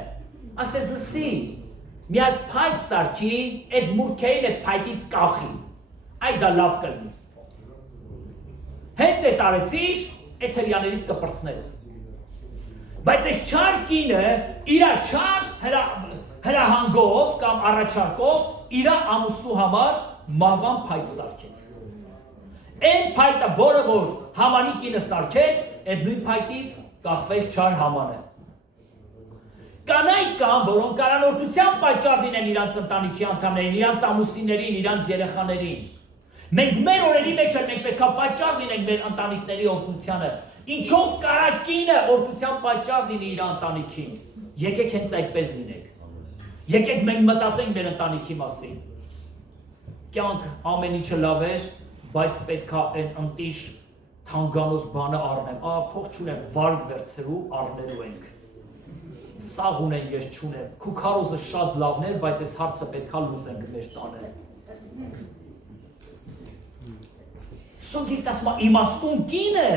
Ասես լսի, մի հատ փայտ սարքի, այդ մուրքերին այդ փայտից կախի։ Այդ դա լավ կլինի։ Հենց այդ արեցիր, այդ հրյաներից կպրծնես։ Բայց այս չար կինը իր չար հրահանգով կամ առաջարկով իր ամուսնու համար մահվան փայտ սարքեց։ Այն փայտը, որը որ Համանի կինը սարքեց, այդ նույն փայտից կախվեց չար Համանը։ Կանայք կան, որոնք կարանորդության պատճառ լինեն իրանց ընտանիքի անդամներին, իրանց ամուսիններին, իրանց երեխաներին։ Մենք մեր օրերի մեջ էլ մենք պետք է պատճառ լինենք մեր ընտանիքների օրդությանը։ Ինչով կարա կինը օրդության պատճառ լինի իր ընտանիքին։ Եկեք հենց այդպես լինենք։ Եկեք մենք մտածենք մեր ընտանիքի մասին։ Կյանք ամեն ինչը լավ է, բայց պետք է այն ընտիշ թանգանոց բանը առնեմ։ Փող չունեմ, վարկ վերցրու առնելու ենք։ Սաղ ունեն, ես չունեմ։ Քու քարոզը շատ լավն էր, բայց այս հարցը պետք է լուծենք մեր տանը։ Սուգիրտ ասում է իմաստուն կինը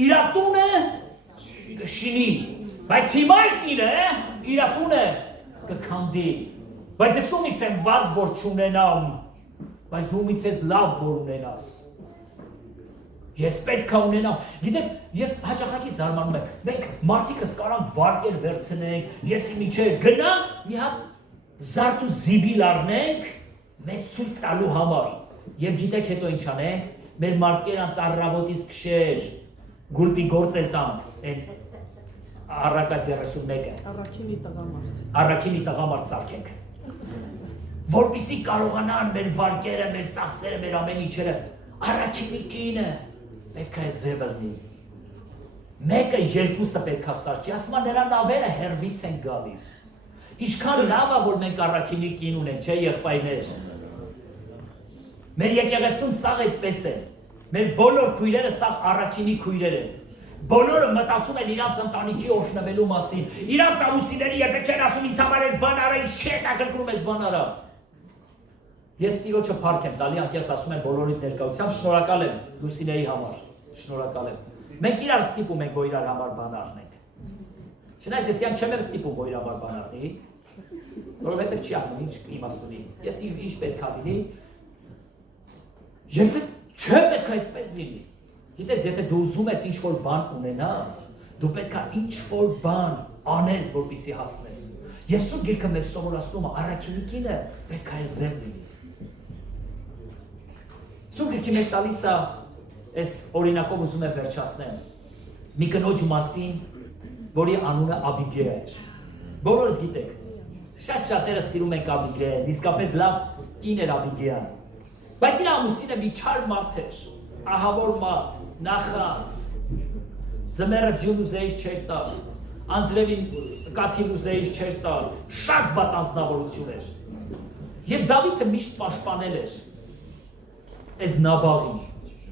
իր տունը կշինի, բայց հիմար կինը իր տունը կքանդի։ Բայց ես ումից եմ վատ որ չունենամ, բայց դու ումից ես լավ որ ունենաս։ Ես պետք է ունենամ։ Գիտեք, ես հաճախակի զարմանում եմ։ Մենք մարդիկս կարանք վարկեր վերցնենք, եսի միջեր գնանք, մի հատ զարդ ու զիբիլ առնենք, մեզ ցույց տալու համար։ Եվ գիտեք հետո ինչ անենք, մեր մարդկանց առավոտից քշեր, գուլպի գործել տանք, այն առակած 31-ը։ Առաքինի տղամարդ։ Առաքինի տղամարդ սարքենք։ Որպեսզի կարողանան մեր վարկերը, մեր ծախսերը, մեր ամեն ինչերը, առաքինի կինը պետք է ձևը լինի։ Մեկը երկուսը պետք է սարքի, ասում է նրա նավերը հերվից են գալիս։ Ինչքան լավ է, որ մենք առաքինի կին ունենք, չէ՞ եղբայրներ։ Մեր եկեղեցում սաղ այդպես է։ Մեր բոլոր քույրերը սաղ առաքինի քույրեր են։ Բոլորը մտածում են իրանց ընտանիքի օրհնվելու մասին։ Իրանց ամուսինների երբեք չեն ասում ինձ համար էս բան արա, ինչ չի հետաքրքրում էս բան արա։ Ես Տիրոջը փառք եմ տալի, անկեղծ ասում եմ բոլորիդ ներկայությամբ, շնորհակալ եմ Լուսինեի համար, շնորհակալ եմ։ Մենք իրար ստիպում ենք, որ իրար համար բան առնենք։ Չնայած ես յան չեմ ստիպում, որ իր համար բան առնի, որովհետև չի աղմում, ինչ իմաստ ունի։ Եթե ինչ պետք է լինի, երբեք չէ պետք է այսպես լինի։ Գիտես, եթե դու ուզում ես ինչ-որ բան ունենաս, դու պետք է ինչ-որ բան անես, որպեսզի հասնես։ Ես Սուրբ Գիրքը մեզ սովորացնում է, առաքինի կինը պետք է այս ձև լինի։ Սուրբ Գիրքի մեջ տալիս է, այս օրինակով ուզում եմ վերջացնեմ, մի կնոջ մասին, որի անունը Աբիգեյլ էր։ Բոլորդ գիտեք, շատ-շատերը սիրում են Աբիգեյլին, իսկապես լավ կին էր Աբիգեյլը։ Բայց իր ամուսինը մի չար մարդ էր, ահավոր մարդ, նախանց, ձմեռը ձյուն ուզեիր չէր տալ, անձրևին կաթիլ ուզեիր չէր տալ, շատ վատ անձնավորություն էր։ Եվ Դավիթը միշտ պաշտպանել էր այս Նաբաղին։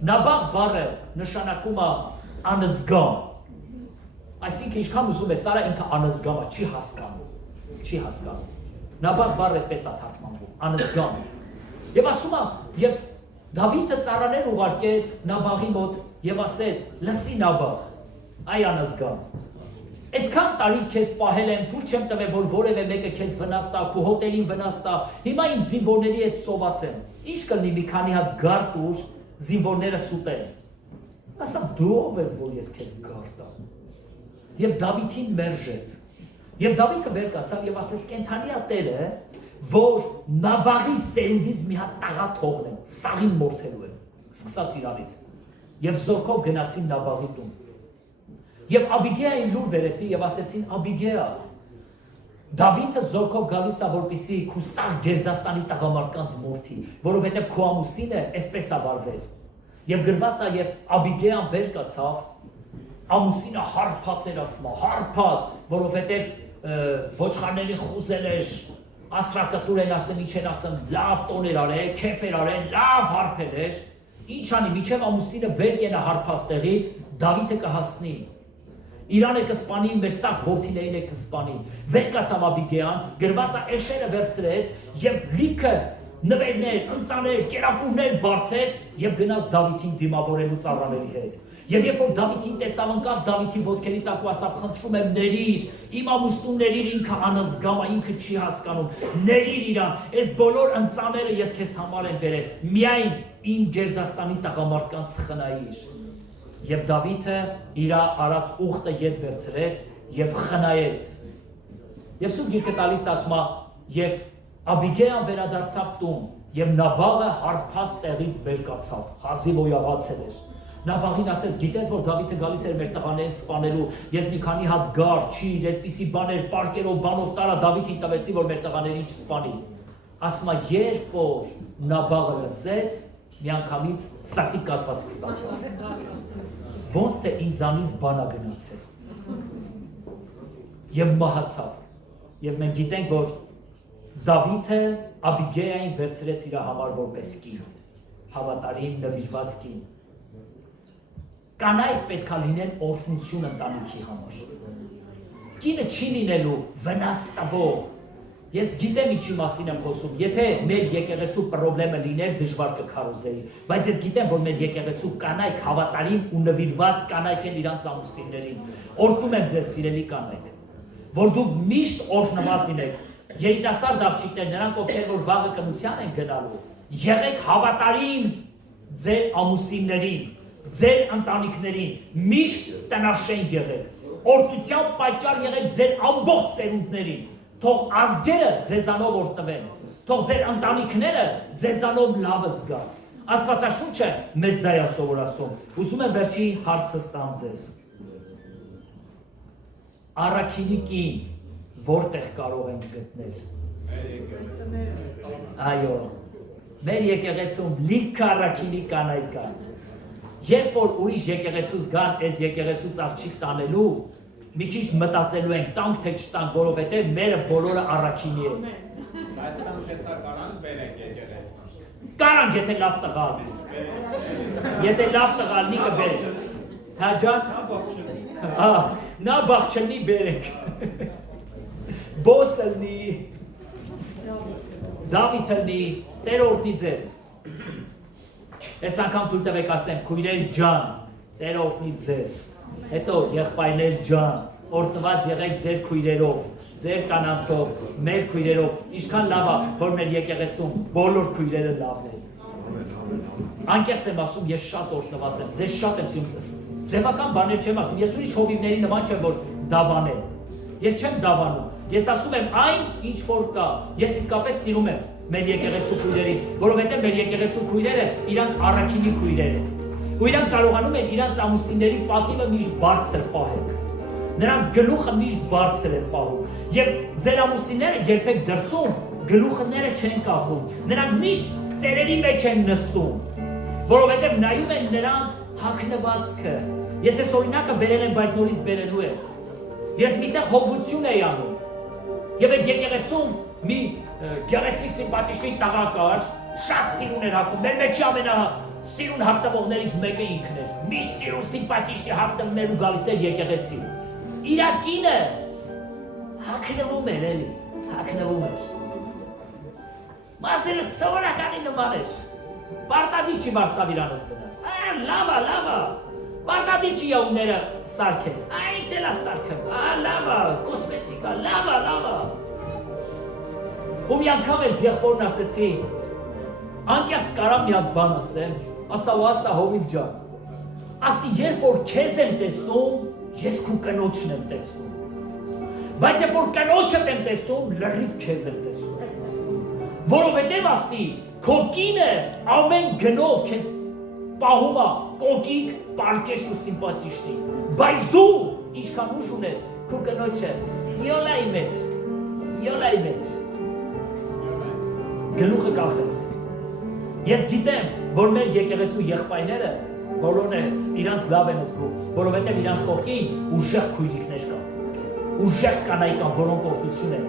Նաբաղ բառը նշանակում է անզգամ։ Այսինքն ինչքան ուզում է Սարա ինքը անզգամ է, չի հասկանում։ Նաբաղ բառը այդպես է թարգմանվում, անզգամ։ Եվ ասում է, եւ Դավիթը ծառաներ ուղարկեց Նաբաղի մոտ եւ ասեց. «Լսի Նաբաղ, այ անզգամ։ Այսքան տարի քեզ պահել եմ, թույլ չեմ տվել, որ որևէ մեկը քեզ վնաս տա, քո հոտերին վնաս տա։ Հիմա իմ զինվորների հետ սոված եմ։ Ինչ կլինի մի քանի հատ գարդ ուր զինվորները սուտեն»։ Ասա դու ով ես, որ ես քեզ գարդ տամ։ Եվ Դավիթին մերժեց։ Եվ Դավիթը վեր կացավ եւ ասեց. «Կենթանի է Տերը, որ Նաբաղի սերունդից մի հատ տաղա թողնեմ, սաղին մորթելու եմ»։ Սկսած իրանից։ Եվ զորքով գնացին Նաբաղի տուն։ Եվ Աբիգեյլին լուր բերեցին եւ ասեցին. «Աբիգեյլ, Դավիթը զորքով գալիս է, որպեսզի քու սաղ Գերդաստանի տղամարդկանց մորթի, որովհետեւ քո ամուսինը այսպես է վարվել»։ Եվ գրված է, եւ Աբիգեյլն վեր կացավ, ամուսինը հարբած էր ասում, հարբած, որովհետեւ ոչխարներին խուզել էր, ասրակտուր են ասեմ, ինչ են ասեմ, լավ տոներ արել, քեֆ էր արել, լավ հարբել էր, ինչ անի, միջև ամուսինը վեր կենա հարփաստեղից, Դավիթը կհասնի։ Իրանը կսպանի, մեր սաղ որդիներին է կսպանի։ Վեր կացավ Աբիգեան, գրված է էշերը վերցրեց եւ լիքը նվերներ, ընծաներ, կերակուրներ բարձեց եւ գնաց Դավիթին դիմավորելու ծառաների հետ։ Եվ երբ որ Դավիթին տեսավ ընկավ Դավիթի ոտքերի տակ ու ասավ խնդրում եմ ների իմ ամուսնուն ների ինքը անզգամ է ինքը չի հասկանում ների իրան այս բոլոր ընծաները ես քեզ համար եմ բերել միայն իմ Գերդաստանի տղամարդկանց խնայիր եւ Դավիթը իր արած ուխտը ետ վերցրեց եւ խնայեց եւ սուրբ գիրքը տալիս ասում է եւ Աբիգեան վերադարձավ տուն եւ Նաբաղը հարփած տեղից վեր կացավ հազիվ օյաղացել էր Նաբաղին ասեց, գիտես, որ Դավիթը գալիս էր մեր տղաներին սպանելու, ես մի քանի հատ գար, չիր, այսպիսի բաներ, պարկերով, բանով տարա Դավիթին տվեցի, որ մեր տղաներին չսպանի։ Ասում է, երբ որ Նաբաղը լսեց, միանգամից սակտի կատված կստացավ։ Ոնց թե ինձանից բանա գնացել։ Եվ մահացավ։ Եվ մենք գիտենք, որ Դավիթը Աբիգեային վերցրեց իր համար որպես կին, հավատարիմ նվիրված կին։ Կանայք պետք է լինեն օրհնություն ընտանիքի համար։ Կինը չի լինելու վնաս տվող։ Ես գիտեմ ինչի մասին եմ խոսում։ Եթե մեր եկեղեցու խնդրը լիներ, դժվար կքարոզեի, բայց ես գիտեմ, որ մեր եկեղեցու կանայք հավատարիմ ու նվիրված կանայք են իրանց ամուսիններին։ Օրհնում եմ ձեզ սիրելի կանայք, որ դուք միշտ օրհնված լինեք։ Երիտասարդ աղջիկներ, նրանք ովքեր որ վաղը կնության են գնալու, եղեք հավատարիմ ձեր ամուսիններին, ձեր ընտանիքներին, միշտ տնաշեն եղեք, օրհնության պատճառ եղեք ձեր ամբողջ սերունդներին, թող ազգերը ձեզանով օրհնվեն, թող ձեր ընտանիքները ձեզանով լավը զգան։ Աստվածաշունչը մեզ դա է սովորացնում։ Ուզում եմ վերջի հարցը տամ ձեզ։ Առաքինի կին որտեղ կարող ենք գտնել։ Այո, մեր եկեղեցում լիքը առաքինի կանայք կան։ Երբ որ ուրիշ եկեղեցուց գան, այս եկեղեցուց աղջիկ տանելու, մի քիչ մտածելու ենք, տանք թե չտանք, որովհետև մերը բոլորը առաքինի է։ Բայց տանք հեսա կարանք բերենք եկեղեցան։ Կարանք, եթե լավ տղա։ Եթե լավ տղա լինի կբերենք։ Հա ջան։ Նա բախչնի բերենք։ Բոսը լինի։ Դավիթը լինի, Տեր օրհնի ձեզ։ Այս անգամ թույլ տվեք ասեմ, քույրեր ջան, Տեր օրհնի ձեզ։ Հետո եղբայրներ ջան, օրհնված եղեք ձեր քույրերով, ձեր կանանցով, մեր քույրերով։ Ինչքան լավ է, որ մեր եկեղեցում բոլոր քույրերը լավն են։ Անկեղծ եմ ասում, ես շատ օրհնված եմ, ձեզ շատ եմ սիրում։ Ձևական բաներ չեմ ասում, ես ուրիշ հովիվների նման չեմ, որ դավանեմ։ Ես չեմ դավանում։ Ես ասում եմ այն, ինչ որ կա։ Ես իսկապես սիրում եմ մեր եկեղեցու քույրերին, որովհետև մեր եկեղեցու քույրերը իրանք առաքինի քույրեր են։ Ու իրանք կարողանում են իրանց ամուսինների պատիվը միշտ բարձր պահել։ Նրանց գլուխը միշտ բարձր է պահում։ Եվ ձեր ամուսինները երբեք դրսում գլուխները չեն կախում։ Նրանք միշտ ծերերի մեջ են նստում, որովհետև նայում են նրանց հագնվածքը։ Ես այս օրինակը բերել եմ, բայց նորից բերելու եմ։ Ես միտեղ հովություն էի անում։ Եվ այդ եկեղեցում մի գեղեցիկ սիմպաթիչնի տղա կար, շատ սիրուն էր հագնում։ Մեր մեջի ամենասիրուն հագնվողներից մեկը ինքն էր։ Միշտ սիրուն սիմպաթիչնի հագնում էր ու գալիս էր եկեղեցի։ Իր կինը հագնվում էր էլի, հագնվում էր։ Մասերը սովորականի նման էր։ Պարտադիր չի Վարշավ իրանոց գնալ։ Լավա, լավա։ Պարտադիր չի յաուները սարքել։ Այն դելա սարքել։ Լավա, կոսմետիկա, լավա, լավա։ Ու մի անգամ ես եղբորն ասեցի, անկեղծ կարամ մի հատ բան ասեմ, ասա հովիվ ջան, ասի երբ որ քեզ եմ տեսնում, ես քու կնոջն եմ տեսնում, բայց երբ որ կնոջդ եմ տեսնում, լրիվ քեզ եմ տեսնում, որովհետև ասի, քո կինը ամեն գնով քեզ պահում է կոկիկ, պարկեշտ ու սիմպաթիչնի, բայց դու ինչքան ուժ ունես, քու կնոջը յոլայի մեջ, գլուխը կախեց։ Ես գիտեմ, որ մեր եկեղեցու եղբայրները բոլորն իրանց լավ են զգում, որովհետև իրանց կողքին ուժեղ քույրիկներ կան, ուժեղ կանայք կան, որոնք օրհնություն են։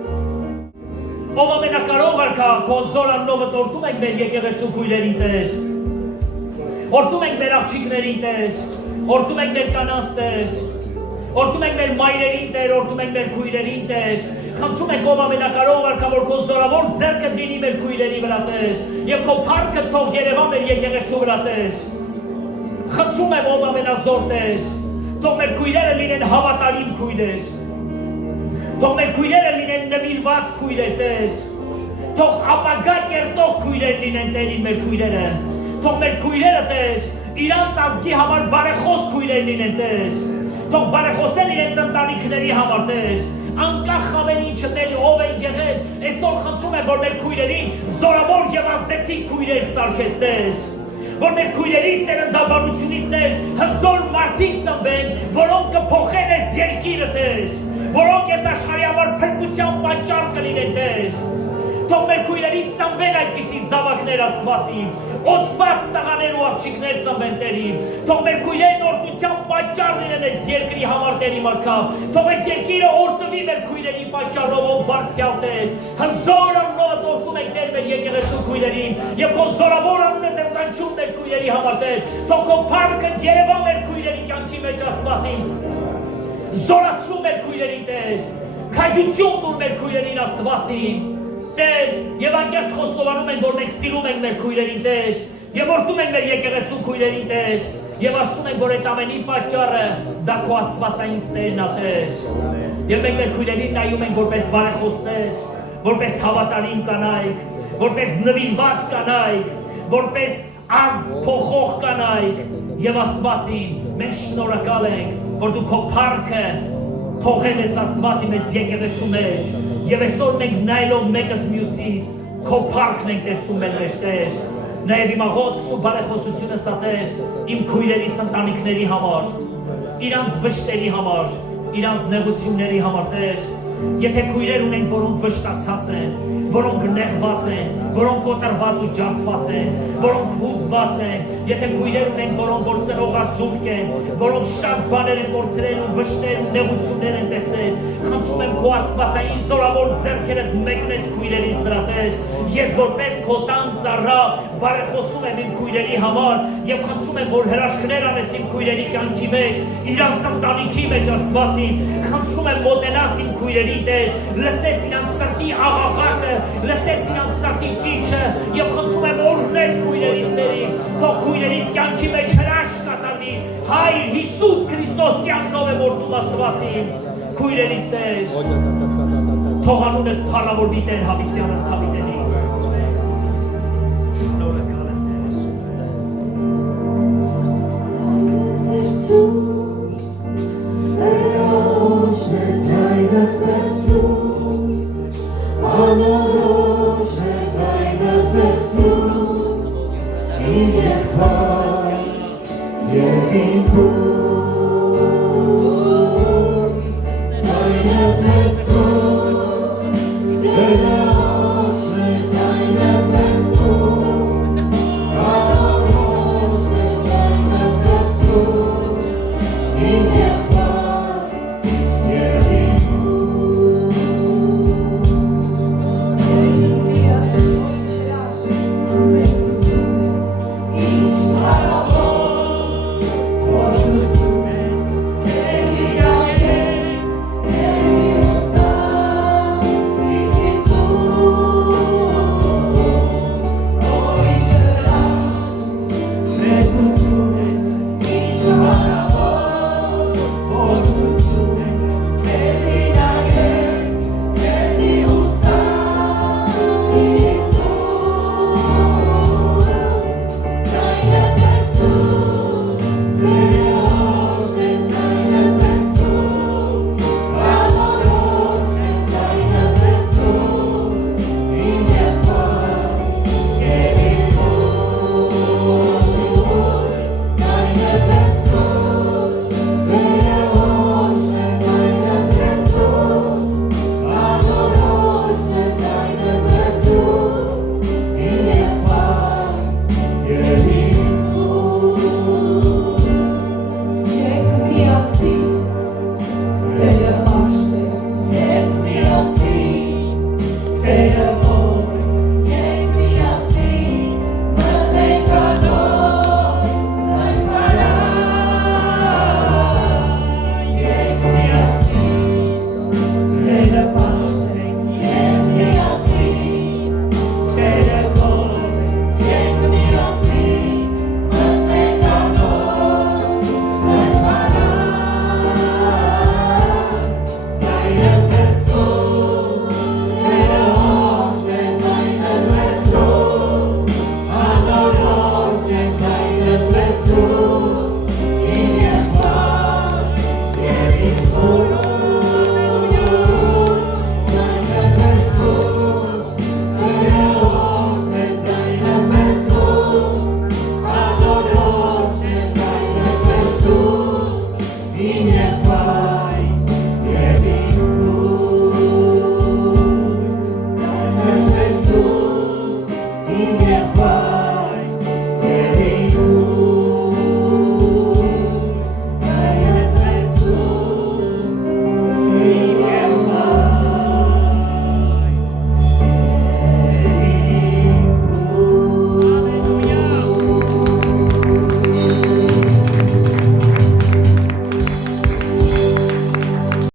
Ով ամենակարող արքա, քո զոր անունով օրհնում ենք մեր եկեղեցու քույրերին Տեր։ Օրդում ենք մեր աղջիկներին Տեր, օրդում ենք մեր կանանց Տեր, օրդում ենք մեր մայրերին Տեր, օրդում ենք մեր քույրերին Տեր, խնդրում ենք ով ամենակարող արքա որ քո զորավոր ձեռքը լինի մեր քույրերի վրա Տեր, եւ քո փառքը թող երևա մեր եկեղեցու վրա Տեր, խնդրում եմ ով ամենազոր Տեր, թող մեր քույրերը լինեն հավատարիմ քույրեր, թող մեր քույրերը լինեն նվիրված քույրեր Տեր, թող ապագա կերտող քույրեր լինեն Տեր իմ մեր քույրերը, թող մեր քույրերը Տեր իրանց ազգի համար բարեխոս քույրեր լինեն Տեր, թող բարեխոսեն իրենց ընտանիքների համար Տեր, անկախ ամեն ինչը Տեր ով է եղել, այսօր խնդրում եմ որ մեր քույրերին զորավոր եւ ազդեցիկ քույրեր սարքես Տեր, որ մեր քույրերի սերնդաբանությունից Տեր հզոր մարդիկ ծնվեն, որոնք կփոխեն այս երկիրը Տեր, որոնք այս աշխարհի համար փրկության պատճառ կլինեն Տեր, թող մեր քույրերից ծնվեն այդպիսի զավակներ Աստվածին, օծված տղաներ ու աղջիկներ ծնվեն Տերին, թող մեր քույրերն օրհնության պատճառ լինեն այս երկրի համար Տերի մարգա, թող այս երկիրը օրհնվի մեր քույրերի պատճառով ով բարձյալ Տեր, հզոր անունով օրհնում ենք Տեր մեր եկեղեցու քույրերին, եւ քո զորավոր անունը Տեր կանչում մեր քույրերի համար Տեր, թող քո փառքը երևա մեր քույրերի կյանքի մեջ Աստվածին, զորացրու մեր քույրերին Տեր, քաջություն տուր մեր քույրերին Աստվածին, Տեր, եւ անկեղծ խոստովանում ենք, որ մենք սիրում ենք մեր քույրերին Տեր, եւ օրհնում ենք մեր եկեղեցու քույրերին Տեր, եւ ասում ենք, որ այդ ամենի պատճառը դա քո աստվածային սերն է Տեր։ Եվ մենք մեր քույրերին նայում ենք որպես բարեխոսներ, որպես հավատարիմ կանայք, որպես նվիրված կանայք, որպես ազգ փոխող կանայք, եւ Աստվածին մենք շնորհակալ ենք, որ դու քո փառքը թողել ես Աստվածի մեզ եկեղեցու մեջ, եւ այսօր մենք նայելով մեկս մյուսից քո փառքն ենք տեսնում մեր մեջ Տեր, նաեւ իմ աղոթքս ու բարեխոսությունը սա Տեր, իմ քույրերիս ընտանիքների համար, իրանց վշտերի համար, իրանց նեղությունների համար Տեր, եթե քույրեր ունենք, որոնք վշտացած են, որոնք նեղված են, որոնք կոտրված ու ջարդված են, որոնք հուզված են, եթե քույրեր ունենք, որոնք որ ծնողազուրկ են, որոնք շատ բաներ են կորցրել ու վշտեր ու նեղություններ են տեսել, խնդրում եմ քո աստվածային զորավոր ձեռքերդ մեկնես քույրերիս վրա Տեր, ես որպես քո տան ծառա բարեխոսում եմ իմ քույրերի համար եւ խնդրում եմ որ հրաշքներ անես իմ քույրերի կյանքի մեջ, իրանց ընտանիքի մեջ Աստվածին, խնդրում եմ մոտենաս իմ քույրերի Տեր, լսես իրանց սրտի աղաղակը, լսես իրանց սրտի ճիչը եւ խնդրում եմ օրհնես քույրերիս Տերին, թող քույրերիս կյանքի մեջ հրաշք կատարվի, Հայր Հիսուս Քրիստոսի անունով եմ օրհնում Աստվածին, քույրերիս Տեր, թող անունդ փառավորվի Տեր Հավիտյանս հավիտենից